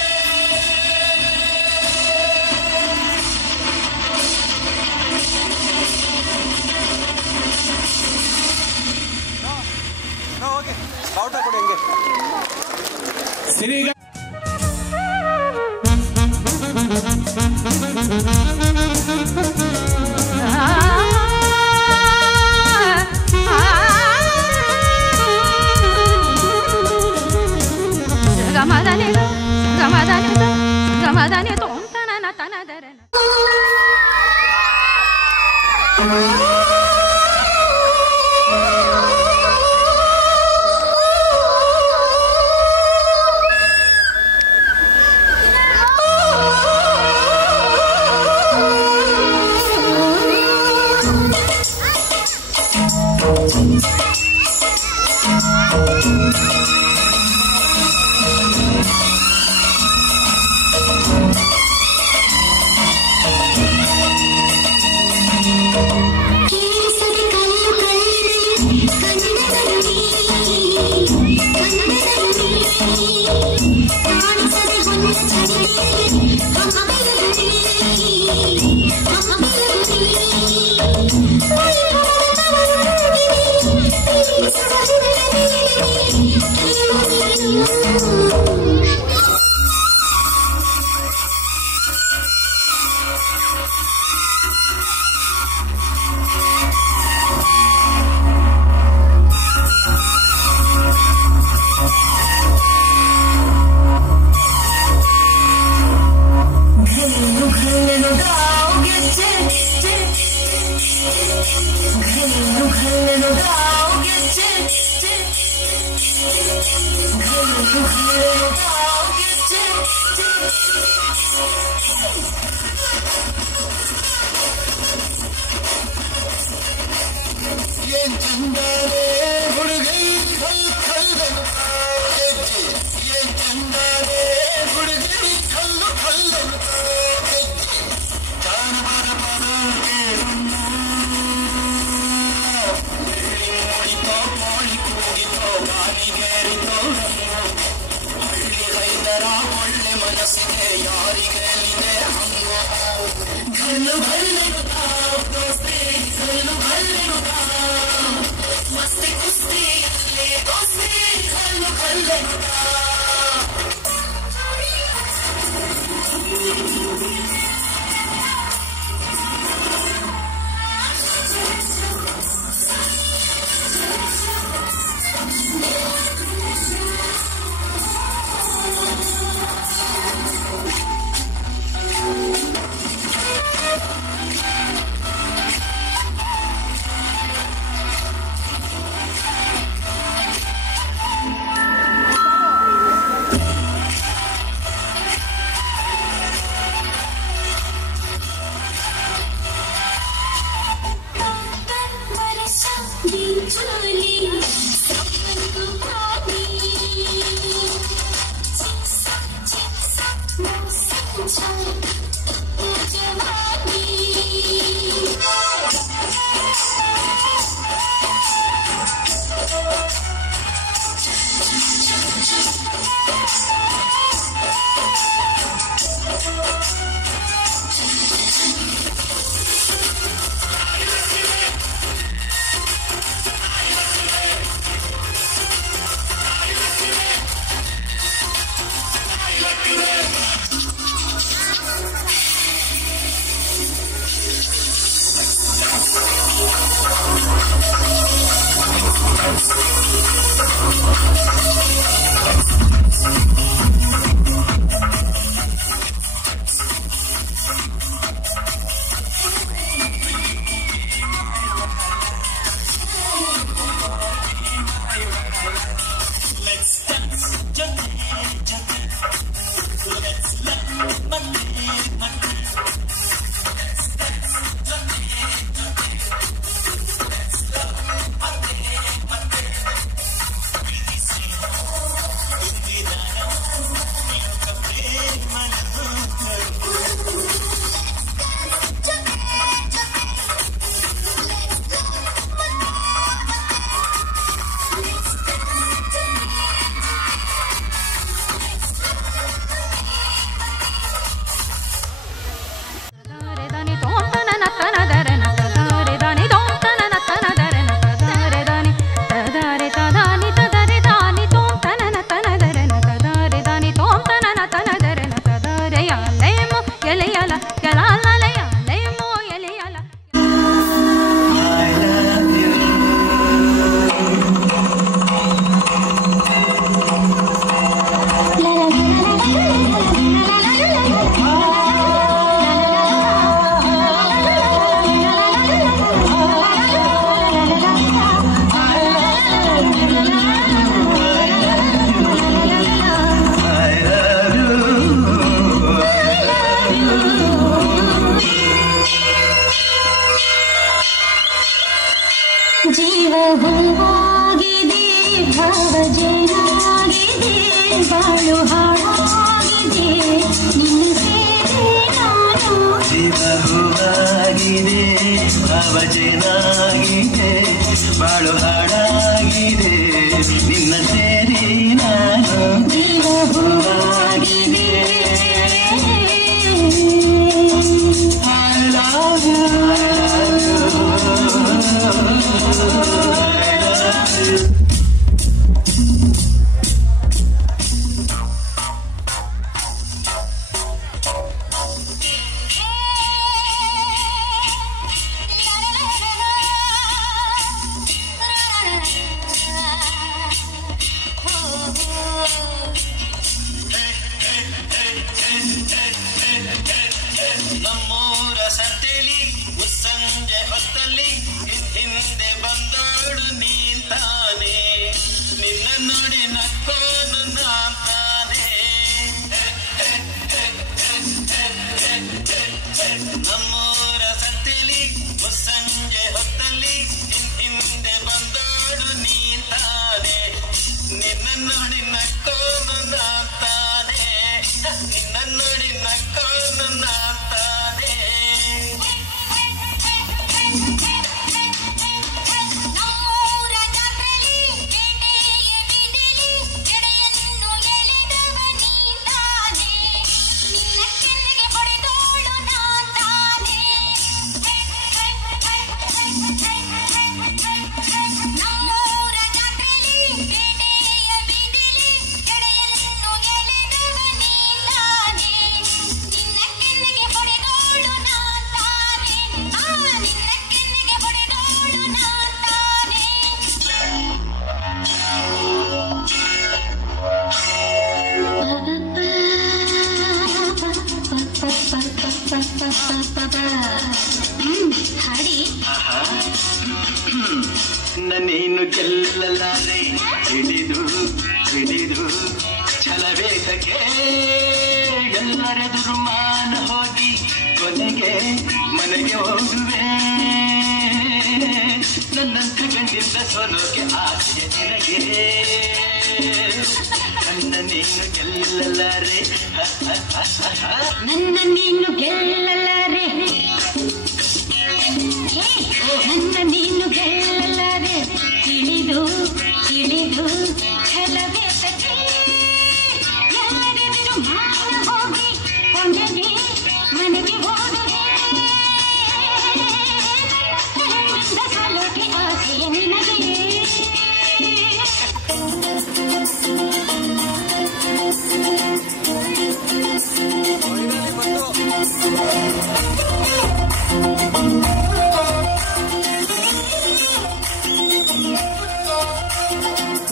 ಸಿರಿಗ ಗಮದನೆ ತೋಂತನ ತನದರ ಹೂವಾಗಿದೆ ಭಾವಜನಾಗಿದೆ ಬಾಳು ಹಾಡಾಗಿದೆ ನಿನ್ನ ಸೇರಿ ನಾನು ಜೀವ ಹೂವಾಗಿದೆ ಭಾವಜನಾಗಿದೆ ಬಾಳು ಹಾಡಾಗಿದೆ ನಿನ್ನ ಸೇರಿ ನಾನು ಜೀವ ಹೂವಾಗಿದೆ I love you. ನಮ್ಮೂರ ಸಂತೆಲಿ ಮುಸ್ಸಂಜೆ ಹೊತ್ತಲ್ಲಿ ಹಿಂದೆ ಬಂದೋಳು ನೀಂತಾನೆ ನಿನ್ನ ನೋಡಿ ನಕ್ಕೋನು ನಾಂತಾನೆ ನಮ್ಮೂರ ಸಂತೆಲಿ ಮುಸ್ಸಂಜೆ ಹೊತ್ತಲ್ಲಿ ಹಿಂದೆ ಬಂದೋಳು ನೀಂತಾನೆ ನಿನ್ನ ನೋಡಿ ನಕ್ಕೋನು ನಾಂತಾನೆ ನಿನ್ನ ನೋಡಿ ನಕ್ಕೋನು ನಾಂತಾನೆ ನಮ್ಮೂರ ಜಾತ್ರೆಲಿ ಬೇಟೆಯ ಬೀದಿಲಿ ಜಡೆಯನ್ನು ಎಳೆದವ ನೀತಾನೆ ನಿನ್ನ ಕೆನ್ನೆಗೆ ಹೊಡೆದೋಳು ನಾತಾನೆ ನಮ್ಮೂರ ಜಾತ್ರೆಲಿ ಬೇಟೆಯ ಬೀದಿಲಿ ಜಡೆಯನ್ನು ಎಳೆದವ ನೀತಾನೆ ನಿನ್ನ ಕೆನ್ನೆಗೆ ಹೊಡೆದೋಳು ನಾತಾನೆ ನಿನ್ನ ಕೆನ್ನೆಗೆ ಹೊಡೆದೋಳು ನಾತಾನೆ ಹಾಡಿ ನನ್ನೇನು ಗೆಲ್ಲಲಾರೆ ಹಿಡಿದು ಹಿಡಿದು ಛಲವೇತಕ್ಕೆ ಎಲ್ಲರೆದುರು ಮಾನ ಹೋಗಿ ಕೊನೆಗೆ ಮನೆಗೆ ಹೋಗುವೆ ನನ್ನಂತ ಗಂಡಿಂದ ಸೋಲೋಕೆ ಆಸೆ ನಿನಗೆ ನನ್ನ ನೀನು ಗೆಲ್ಲಲಾರೆ ನನ್ನ ನೀನು ಗೆಲ್ಲಲಾರೆ ನನ್ನ ನೀನು ಗೆಲ್ಲಲಾರೆ ತಿಳಿದು ತಿಳಿದು ಛಲವೇ ತಕ್ಕೆ ಯಾರೆದುರು ಮಾನ ಹೋಗಿ ಕೊಂಡನೆ ಮನೆಗೆ ಹೋದುವೆ ನನ್ನಿಂದ ಸಲೋಟಿ ಆಸೆಯ ನಿನಗೆ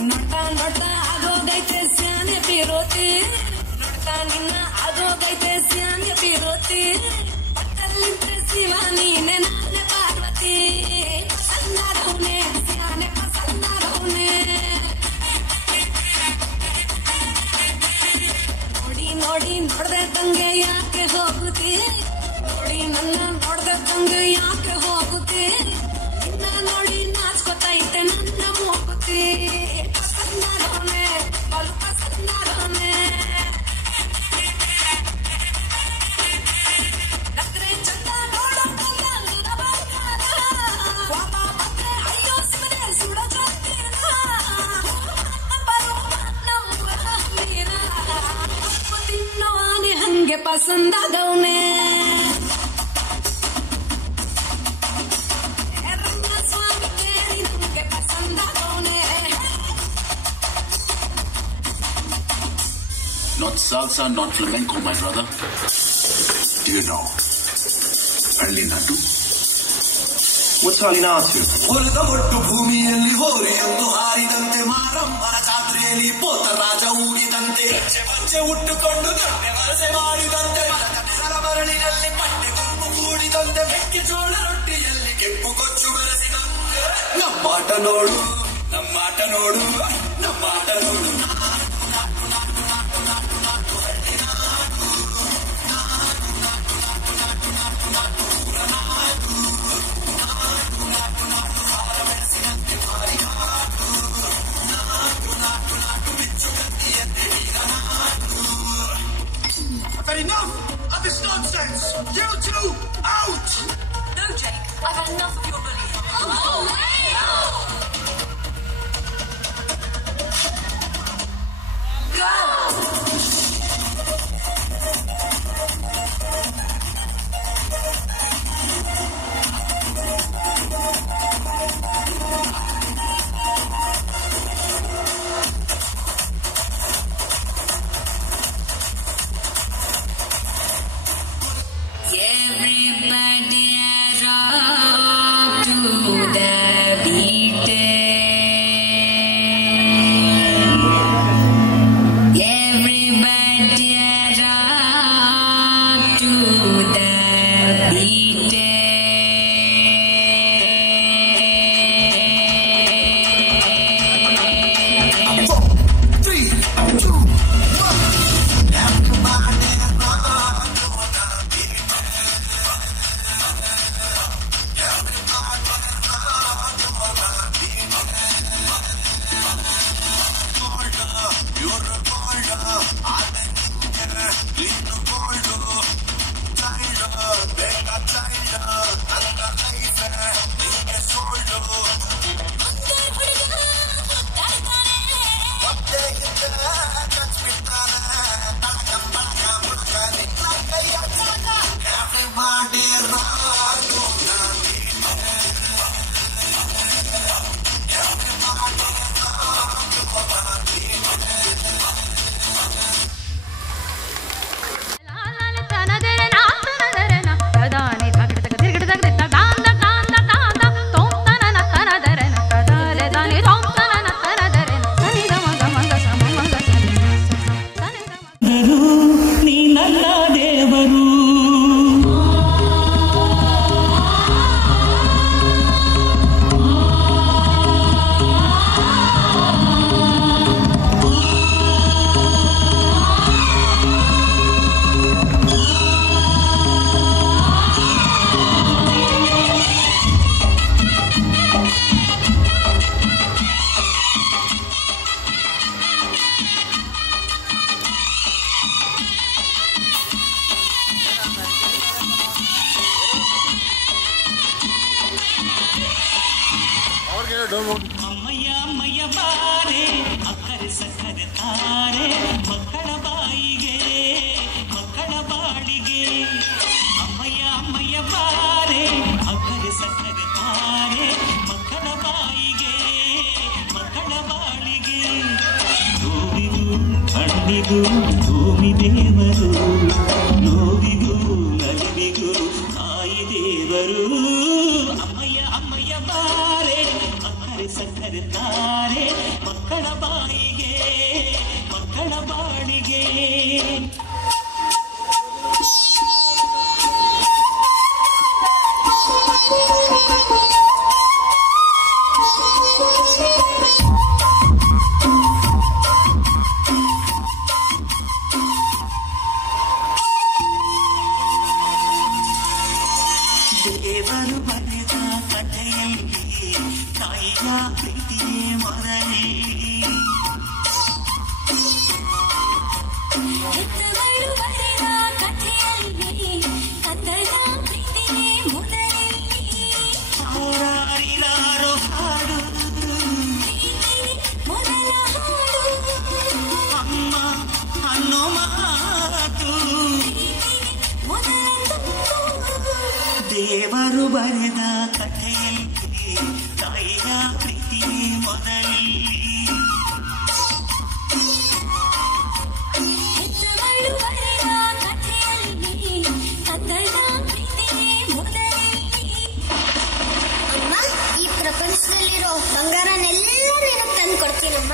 ನೋಡ್ತಾ ನೋಡ್ತಾ ಆಗೋಗೈತೆ ಸ್ಯಾನೆ ಬಿರೋತಿ ನೋಡ್ತಾ ನಿನ್ನ ಆಗೋಗೈತೆ ಸ್ಯಾನೆ ಬಿರೋತಿ ಪಕ್ಕಲ್ಲಿದ್ರೆ ಶಿವ ನೀನೆ ನಾನೇ ಪಾರ್ವತಿ ಪಸಂದಾದವನೆ ಸ್ಯಾನೆ ಪಸಂದಾದವನೆ ನೋಡಿ ನೋಡಿ ನೋಡ್ದೆ ತಂಗೆ ಯಾಕೆ ಹೋಗುತ್ತಿ ನೋಡಿ ನನ್ನ ನೋಡ್ದೆ ತಂಗೆ ಯಾಕೆ ಹೋಗುತ್ತಿ ನಿನ್ನ ನೋಡಿ ನಾಚ್ಕೊತೈತೆ ನನ್ನ ಮೂಗುತಿ ಪಸಂದಾದವನೆ ಬಲು ಪಸಂದಾದವನೆ ನಕ್ರೆ ಚಂದ ನೋಡೋ ಕಂದ ಬರ್ತಾನ ವಾಪ ಮತ್ತೆ ಅಯ್ಯೋ ಸಿಮನೆ ಸುಡ ಜೊತ್ತೀರ ಬರೋ ನಮ್ಮ ಮೀರ ತಿನ್ನೋನೆ ಹಂಗೆ ಪಸಂದಾದವನೆ ಸ್ವಾಮಿ ಕೇಳಿ ನಮ್ಗೆ ಪಸಂದಾದವನೆ Not salsa, not flamenco, my brother. Do you know Allinatu? What's Allinatu? ಹೊಲದ ಒಟ್ಟು ಭೂಮಿಯಲ್ಲಿ ಹೋರಿಯೊಂದು ಹಾರಿದಂತೆ ಮಾರಮ್ಮನ ಜಾತ್ರೆಯಲ್ಲಿ ಪೋತ ರಾಜ ಊಗಿದಂತೆ ಪಂಚೆ ಉಟ್ಟುಕೊಂಡು ಗಂಟೆ ವರಸೆ ಮಾಡಿದಂತೆ ಮರಕನೆರಳ ಮರಳಿನಲ್ಲಿ ಪಟ್ಟೆ ಗುಂಪು ಕೂಡಿದಂತೆ ಮೆಕ್ಕೆಜೋಳ ರೊಟ್ಟಿಯಲ್ಲಿ ಕೆಂಪು ಕೊಚ್ಚು ಬೆರೆಸಿದಂತೆ ನಮ್ಮಾಟ ನೋಡು ನಮ್ಮಾಟ ನೋಡು ನಮ್ಮಾಟ ನೋಡು Silence! You two, out! No, Jake, I've had enough of your bullying. Go! Everybody rock to the beat. Everybody rock to the beat. 4, 3, 2, 1. Everybody rock to the beat. Everybody rock to the beat. ನೀ ನನ್ನ ದೇವರು ಅಮ್ಮಯ್ಯ ಅಮ್ಮಯ್ಯ ಬಾರೆ ಅಕ್ಕರೆ ಸಕ್ಕರೆ ತಾರೆ ಮಕ್ಕಳ ಬಾಯಿಗೆ ಮಕ್ಕಳ ಬಾಳಿಗೆ ಅಮ್ಮಯ್ಯ ಅಮ್ಮಯ್ಯ ಬಾರೆ ಅಕ್ಕರೆ ಸಕ್ಕರೆ ತಾರೆ ಮಕ್ಕಳ ಬಾಯಿಗೆ ಮಕ್ಕಳ ಬಾಳಿಗೆ ನೋವಿಗೂ ಕಣ್ಣಿಗೂ ಭೂಮಿ ದೇವರು ನೋವಿಗೂ ನಲಿವಿಗೂ ತಾಯಿ ದೇವರು ಅಮ್ಮಯ್ಯ ಅಮ್ಮಯ್ಯ ಬಾರೆ ಸಕ್ಕರೆ ತಾರೆ ಮಕ್ಕಳ ಬಾಯಿಗೆ ಮಕ್ಕಳ ಬಾಳಿಗೆ ದೇವರು ಬರೆದ ಕಥೆಯಲ್ಲಿ ತಾಯಿಯ ಪ್ರೀತಿಯೇ ಮೊದಲೇ ಹೆತ್ತವಳು ಬರೆದ ಕಥೆಯಲ್ಲಿ ಕಂದನ ಪ್ರೀತಿಯೇ ಮೊದಲೇ ಅವರಾರಿಲಾರೋ ಹಾಡು ಮೊದಲ ಹಾಡು ಅಮ್ಮ ಅನ್ನೋ ಮಾತು ದೇವರು ಬರೆದ ಕಥೆಯಲ್ಲಿ ತಾಯಿಯ ಪ್ರೀತಿಯೇ ಮೊದಲೇ ಹೆತ್ತವಳು ಬರೆದ ಕಥೆಯಲ್ಲಿ ಕಂದನ ಪ್ರೀತಿಯೇ ಮೊದಲೇ ಅಮ್ಮ ಈ ಪ್ರಪಂಚದಲ್ಲಿರೋ ಬಂಗಾರನೆಲ್ಲ ನಿನಗೆ ತಂದು ಕೊಡ್ತೀನಮ್ಮ